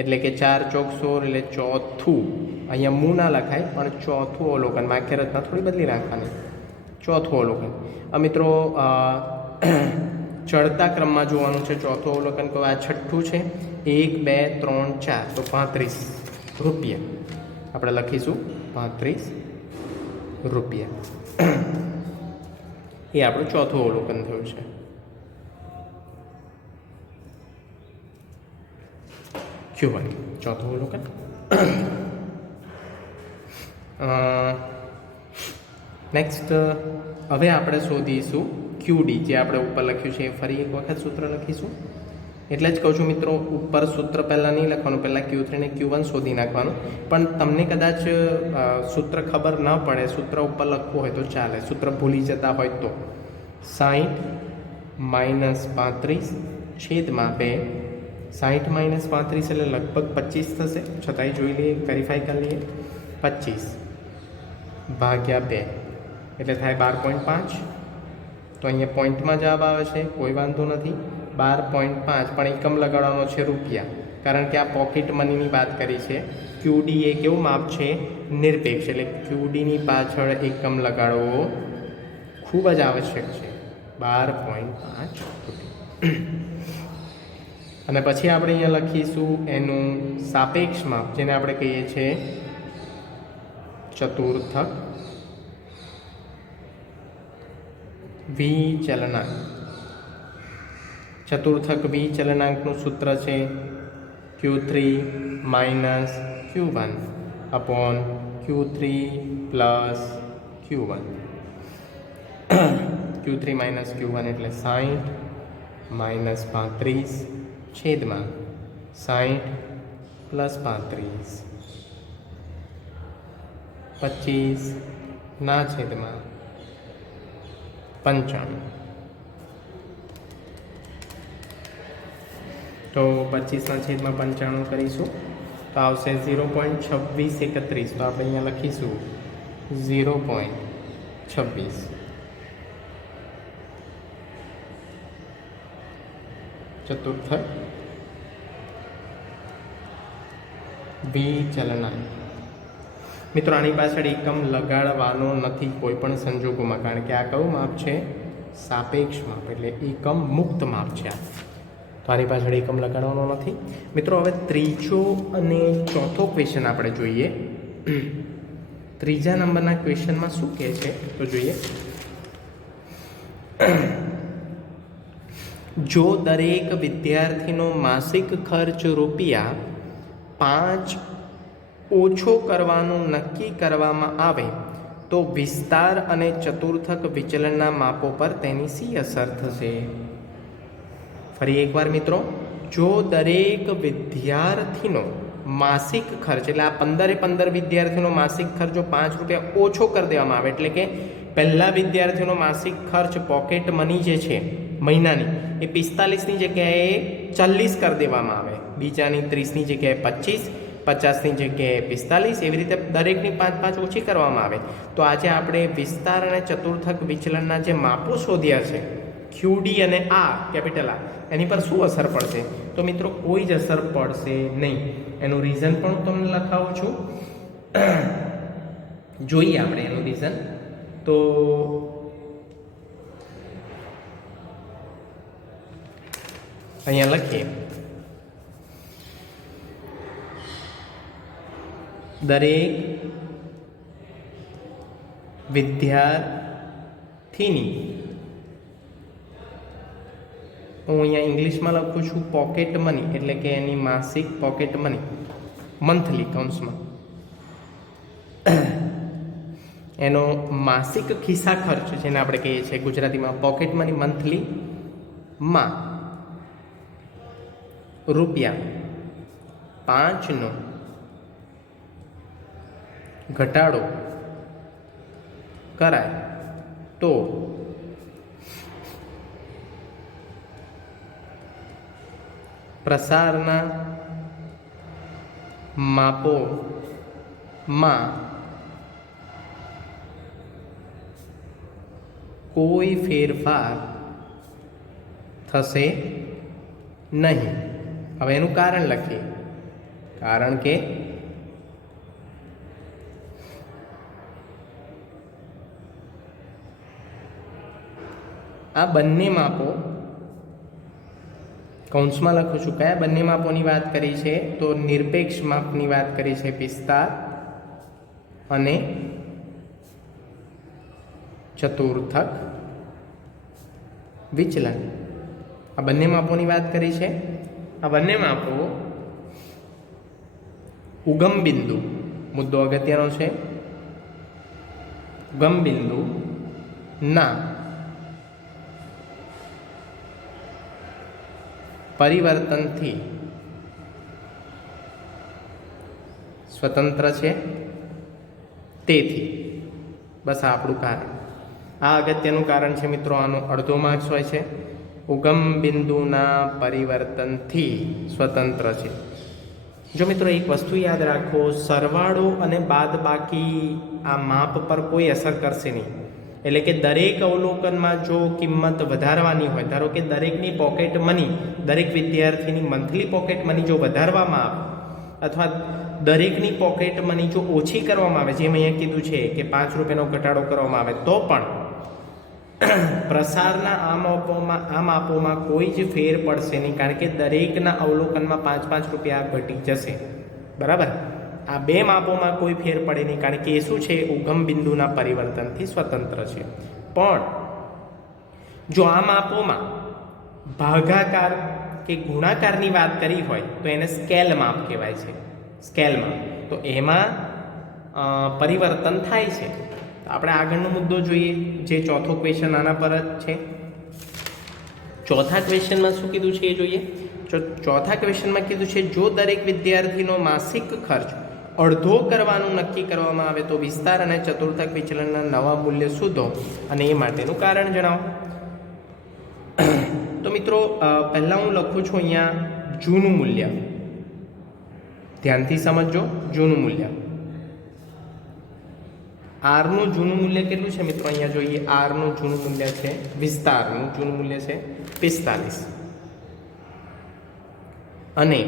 એટલે કે 4 ચોક 16 એટલે ચોથું. અહીંયા મુ ના લખાય પણ ચોથું અવલોકન. વાક્ય રચના થોડી બદલી રાખવાની. ચોથું અવલોકન. મિત્રો ચડતા ક્રમમાં જોવાનું છે ચોથું અવલોકન. તો આ છઠ્ઠું છે. 1 2 3 4 તો 35 રૂપિયા. આપણે લખીશું 35 રૂપિયા. એ આપણું ચોથું અવલોકન થયું છે. Q1 ચોથું અવલોકન. નેક્સ્ટ હવે આપણે શોધીશું QD, જે આપણે ઉપર લખ્યું છે. ફરી એક વખત સૂત્ર લખીશું. એટલે જ કહું છું મિત્રો, ઉપર સૂત્ર પહેલાં નહીં લખવાનું, પહેલાં Q3 ને Q1 શોધી નાખવાનું. પણ તમને કદાચ સૂત્ર ખબર ન પડે, સૂત્ર ઉપર લખવું હોય તો ચાલે, સૂત્ર ભૂલી જતા હોય તો 60 - 35 છેદમાં 2. 60 - 35 એટલે લગભગ 25 થશે. છતાંય જોઈ લઈએ, વેરીફાઈ કરી લઈએ. 25 ભાગ્યા 2 એટલે થાય 12.5. તો અહીંયા પોઈન્ટમાં જવાબ આવે છે, કોઈ વાંધો નથી. 12.5 પણ એકમ લગાડવાનો છે રૂપિયા, કારણ કે આ પોકેટ મનીની વાત કરી છે. QD એ કેવું માપ છે? નિરપેક્ષ. એટલે QDની પાછળ એકમ લગાડવો ખૂબ જ આવશ્યક છે. 12.5 અને પછી આપણે અહીંયા લખીશું એનું સાપેક્ષ માપ, જેને આપણે કહીએ છીએ ચતુર્થક વિચલનાંક. ચતુર્થક વિચલનાંકનું સૂત્ર છે Q3 - Q1 upon Q3 + Q1. Q3 - Q1 એટલે 60 - 35 છેદમાં 60 + 35 25 ના છેદમાં 95. તો 25 ના છેદમાં 95 કરીશું તો આવશે 0.2631. તો આપણે અહીંયા લખીશું 0.26. ચતુર્થક વિચલનાંક. મિત્રો આની પાછળ એકમ લગાડવાનો નથી કોઈ પણ સંજોગોમાં, કારણ કે આ કયું માપ છે? સાપેક્ષ માપ, એટલે એકમ મુક્ત માપ છે આ. તો આની પાછળ એકમ લગાડવાનો નથી. મિત્રો હવે ત્રીજો અને ચોથો ક્વેશ્ચન આપણે જોઈએ. ત્રીજા નંબરના ક્વેશ્ચનમાં શું કહે છે તો જોઈએ. જો દરેક વિદ્યાર્થીનો માસિક ખર્ચ ₹5 ઓછો કરવાનું નક્કી કરવામાં આવે તો વિસ્તાર અને ચતુર્થક વિચલનના માપો પર તેની શી અસર થશે? ફરી એકવાર મિત્રો, જો દરેક વિદ્યાર્થીનો માસિક ખર્ચ એટલે આ 15 વિદ્યાર્થીનો માસિક ખર્ચ જો 5 રૂપિયા ઓછો કરી દેવામાં આવે, એટલે કે પહેલા વિદ્યાર્થીનો માસિક ખર્ચ પોકેટ મની જે છે મહિનાની એ 45ની જગ્યાએ 40 કરી દેવામાં આવે, બીજાની 30ની જગ્યાએ 25, 50ની જગ્યાએ 45, એવી રીતે દરેકની 5 ઓછી કરવામાં આવે. તો આજે આપણે વિસ્તાર અને ચતુર્થક વિચલનના જે માપો શોધ્યા છે QD અને આ કેપિટલ આ, એની પર શું અસર પડશે? તો મિત્રો કોઈ જ અસર પડશે નહીં. એનું રીઝન પણ હું તમને લખાવું છું. જોઈએ આપણે એનું રીઝન. તો અહીંયા લખીએ, દરેક વિદ્યાર્થીની, હું અહીંયા ઇંગ્લિશમાં લખું છું પોકેટ મની, એટલે કે એની માસિક પોકેટ મની, મંથલી કૌંસમાં, એનો માસિક ખિસ્સા ખર્ચ જેને આપણે કહીએ છીએ ગુજરાતીમાં પોકેટ મની મંથલીમાં ₹5નો ઘટાડો કરાય તો પ્રસારના માપોમાં કોઈ ફેરફાર થશે નહીં. હવે એનું કારણ લખીએ. કારણ કે આ બંને માપો, કૌંસમાં લખું છું કયા બંને માપોની વાત કરી છે, તો નિરપેક્ષ માપની વાત કરી છે, વિસ્તાર અને ચતુર્થક વિચલન. આ બંને માપોની વાત કરી છે. આ બંને માપો ઉગમ બિંદુ, મુદ્દો અગત્યનો છે, ઉગમ બિંદુ ના પરિવર્તનથી સ્વતંત્ર છે. તેથી બસ આ આપણું કારણ, આ અગત્યનું કારણ છે મિત્રો. આનો અડધો માર્ક્સ હોય છે. ઉગમ બિંદુના પરિવર્તનથી સ્વતંત્ર છે. જો મિત્રો એક વસ્તુ યાદ રાખો, સરવાળો અને બાદબાકી આ માપ પર કોઈ અસર કરશે નહીં. એટલે કે દરેક અવલોકનમાં જો કિંમત વધારવાની હોય, ધારો કે દરેકની પોકેટ મની, દરેક વિદ્યાર્થીની મંથલી પોકેટ મની જો વધારવામાં આવે અથવા દરેકની પોકેટ મની જો ઓછી કરવામાં આવે, જેમ અહીંયા કીધું છે કે 5 રૂપિયાનો ઘટાડો કરવામાં આવે, તો પણ પ્રસારના આ માપોમાં કોઈ જ ફેર પડશે નહીં. કારણ કે દરેકના અવલોકનમાં 5 રૂપિયા ઘટી જશે. બરાબર? આ બે માપોમાં કોઈ ફેર પડે નહીં, કારણ કે એ શું છે, ઉગમ બિંદુના પરિવર્તનથી સ્વતંત્ર છે. પણ જો આ માપોમાં ભાગાકાર કે ગુણાકારની વાત કરી હોય તો એને સ્કેલ માપ કહેવાય છે. સ્કેલ માપ, તો એમાં પરિવર્તન થાય છે. આપણે આગળનો મુદ્દો જોઈએ, જે ચોથો ક્વેશ્ચન આના પર જ છે. ચોથા ક્વેશ્ચનમાં શું કીધું છે એ જોઈએ. ચોથા ક્વેશ્ચનમાં કીધું છે, જો દરેક વિદ્યાર્થીનો માસિક ખર્ચ અડધો કરવાનું નક્કી કરવામાં આવે તો વિસ્તાર અને ચતુર્થક વિચલનના નવા મૂલ્ય શોધો અને એ માટેનું કારણ જણાવો. તો મિત્રો પહેલાં હું લખું છું અહીંયા જૂનું મૂલ્ય. ધ્યાનથી સમજો, જૂનું મૂલ્ય. આરનું જૂનું મૂલ્ય કેટલું છે મિત્રો? અહીંયા જોઈએ, આરનું જૂનું મૂલ્ય છે, વિસ્તારનું જૂનું મૂલ્ય છે 45, અને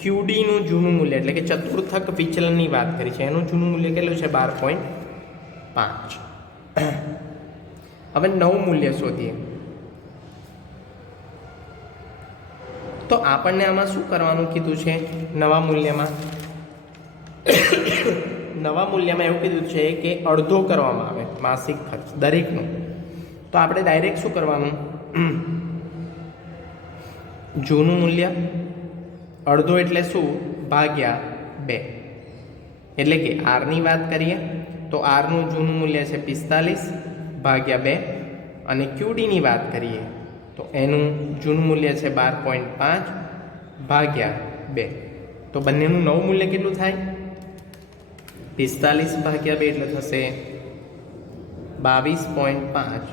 QDનું જૂનું મૂલ્ય એટલે કે ચતુર્થક વિચલનની વાત કરી છે, એનું જૂનું મૂલ્ય કેટલું છે? 12.5. હવે નવું મૂલ્ય શોધીએ. તો આપણને આમાં શું કરવાનું કીધું છે? નવા મૂલ્યમાં એવું કીધું છે કે અડધો કરવામાં આવે માસિક ખર્ચ દરેકનો. તો આપણે ડાયરેક્ટ શું કરવાનું? જૂનું મૂલ્ય અડધો એટલે શું? ભાગ્યા 2. એટલે કે આરની વાત કરીએ તો આરનું જૂનું મૂલ્ય છે 45 ભાગ્યા 2, અને QDની વાત કરીએ તો એનું જૂનું મૂલ્ય છે 12.5 ભાગ્યા 2. તો બંનેનું નવું મૂલ્ય કેટલું થાય? 45 ભાગ્યા 2 એટલે થશે 22.5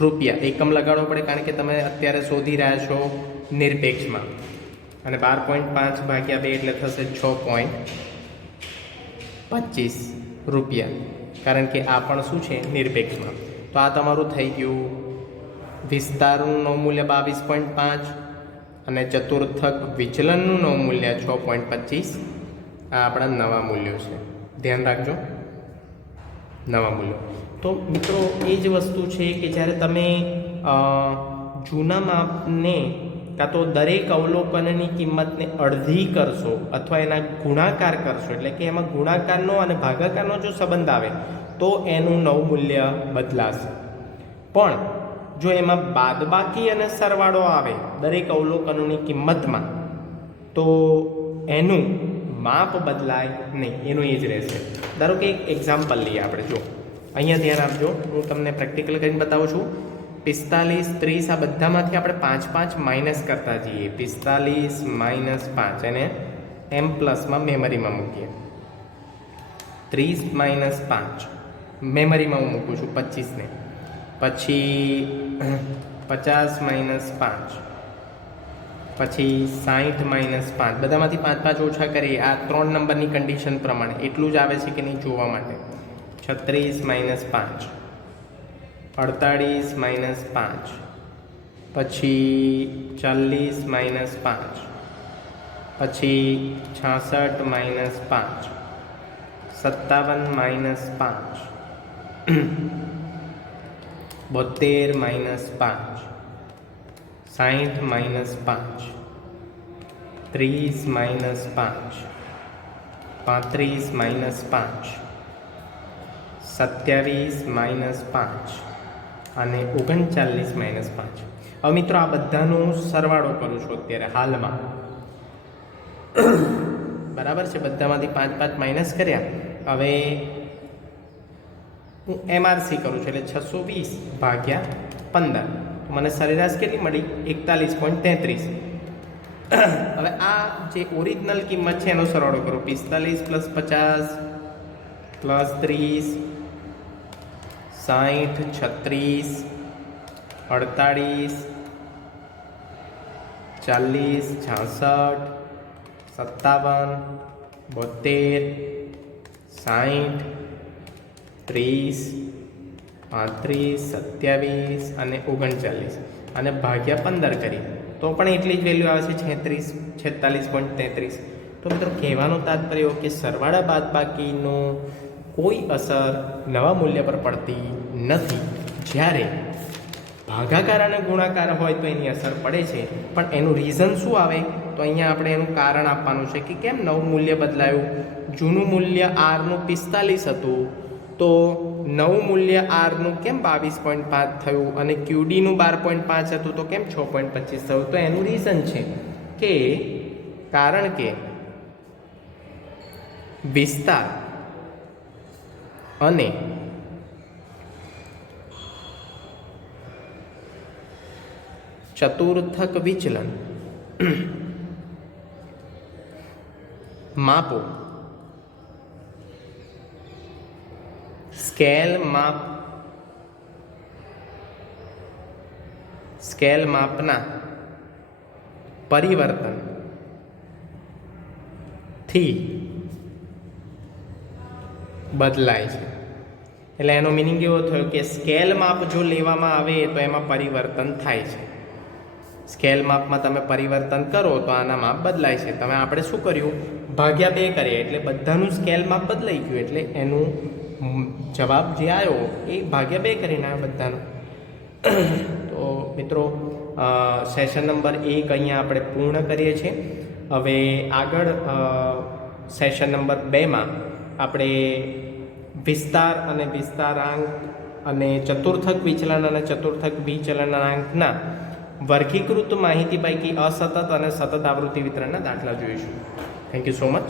રૂપિયા. એકમ લગાડવો પડે કારણ કે તમે અત્યારે શોધી રહ્યા છો નિરપેક્ષમાં. અને 12.5 ભાગ્યા 2 એટલે થશે 6.25 રૂપિયા, કારણ કે આ પણ શું છે? નિરપેક્ષમાં. તો આ તમારું થઈ ગયું વિસ્તારનું નવું મૂલ્ય 22.5 અને ચતુર્થક વિચલનનું નવું મૂલ્ય 6.25. આ આપણા નવા મૂલ્યો છે, ધ્યાન રાખજો, નવા મૂલ્યો. તો મિત્રો એ જ વસ્તુ છે કે જ્યારે તમે જૂના માપને કાં તો દરેક અવલોકનની કિંમતને અડધી કરશો અથવા એના ગુણાકાર કરશો, એટલે કે એમાં ગુણાકારનો અને ભાગાકારનો જો સંબંધ આવે તો એનું નવું મૂલ્ય બદલાશે. પણ જો એમાં બાદબાકી અને સરવાળો આવે દરેક અવલોકનોની કિંમતમાં તો એનું માપ બદલાય નહીં, એનું એ જ રહેશે. ધારો કે એક એક્ઝામ્પલ લઈએ આપણે. જો અહીંયા ધ્યાન આપજો, હું તમને પ્રેક્ટિકલ કરીને બતાવું છું. 45, 30 આ બધામાંથી આપણે 5 માઇનસ કરતા જઈએ. 45 - 5 એને એમ પ્લસમાં મેમરીમાં મૂકીએ. 30 - 5 મેમરીમાં હું મૂકું છું 25ને. પછી 50 - 5, પછી 60 - 5. બધામાંથી 5 ઓછા કરીએ. આ 3 નંબરની કન્ડિશન પ્રમાણે એટલું જ આવે છે કે નહીં જોવા માટે. 36 - 5, 48 - 5, પછી 40 - 5, પછી 66 - 5, 57 - 5, 72 - 5, 60 - 5, 30 - 5, 35 - 5, 27 - 5 અને 39 - 5. હવે મિત્રો આ બધાનો સરવાળો કરું છું અત્યારે હાલમાં, બરાબર છે. બધામાંથી 5 માઇનસ કર્યા. હવે હું MRC કરું છું, એટલે 620 ભાગ્યા 15. તો મને સરેરાશ કેટલી મળી? 41.33. હવે આ જે ઓરિજિનલ કિંમત છે એનો સરવાળો કરો. 45 + 50 + 30, 60, 36, 48, 40, 66, 57, 72, 60, 30, 35, 27 અને 39 અને ભાગ્યા 15 કરી તો પણ એટલી જ વેલ્યુ આવે છે 46.33. તો મિત્રો કહેવાનો તાત્પર્ય કે સરવાળા બાદબાકીનો કોઈ અસર નવા મૂલ્ય પર પડતી નથી. જ્યારે ભાગાકાર અને ગુણાકાર હોય તો એની અસર પડે છે. પણ એનું રીઝન શું આવે? તો અહીંયા આપણે એનું કારણ આપવાનું છે કે કેમ નવું મૂલ્ય બદલાયું. જૂનું મૂલ્ય આરનું 45 હતું તો નવું મૂલ્ય આરનું કેમ 22.5 થયું, અને QDનું 12.5 હતું તો કેમ 6.25 થયું? તો એનું રીઝન છે કે કારણ કે વિસ્તાર અને ચતુર્થક વિચલન માપો સ્કેલ માપના પરિવર્તન થી બદલાય છે. એટલે એનો મિનિંગ એવો થયો કે સ્કેલ માપ જો લેવામાં આવે તો એમાં પરિવર્તન થાય છે. સ્કેલ માપમાં તમે પરિવર્તન કરો તો આના માપ બદલાય છે. તમે આપણે શું કર્યું? ભાગ્યા 2 કરીએ એટલે બધાનું સ્કેલ માપ બદલાઈ ગયું, એટલે એનું જવાબ જે આવ્યો એ ભાગ્યા 2 કરીને આવ્યો બધાનો. તો મિત્રો સેશન નંબર 1 અહીંયા આપણે પૂર્ણ કરીએ છીએ. હવે આગળ સેશન નંબર 2માં આપણે વિસ્તાર અને વિસ્તારાંક અને ચતુર્થક વિચલન અને ચતુર્થક વિચલનાંકના વર્ગીકૃત માહિતી પૈકી અસતત અને સતત આવૃત્તિ વિતરણના દાખલા જોઈશું. Thank you so much.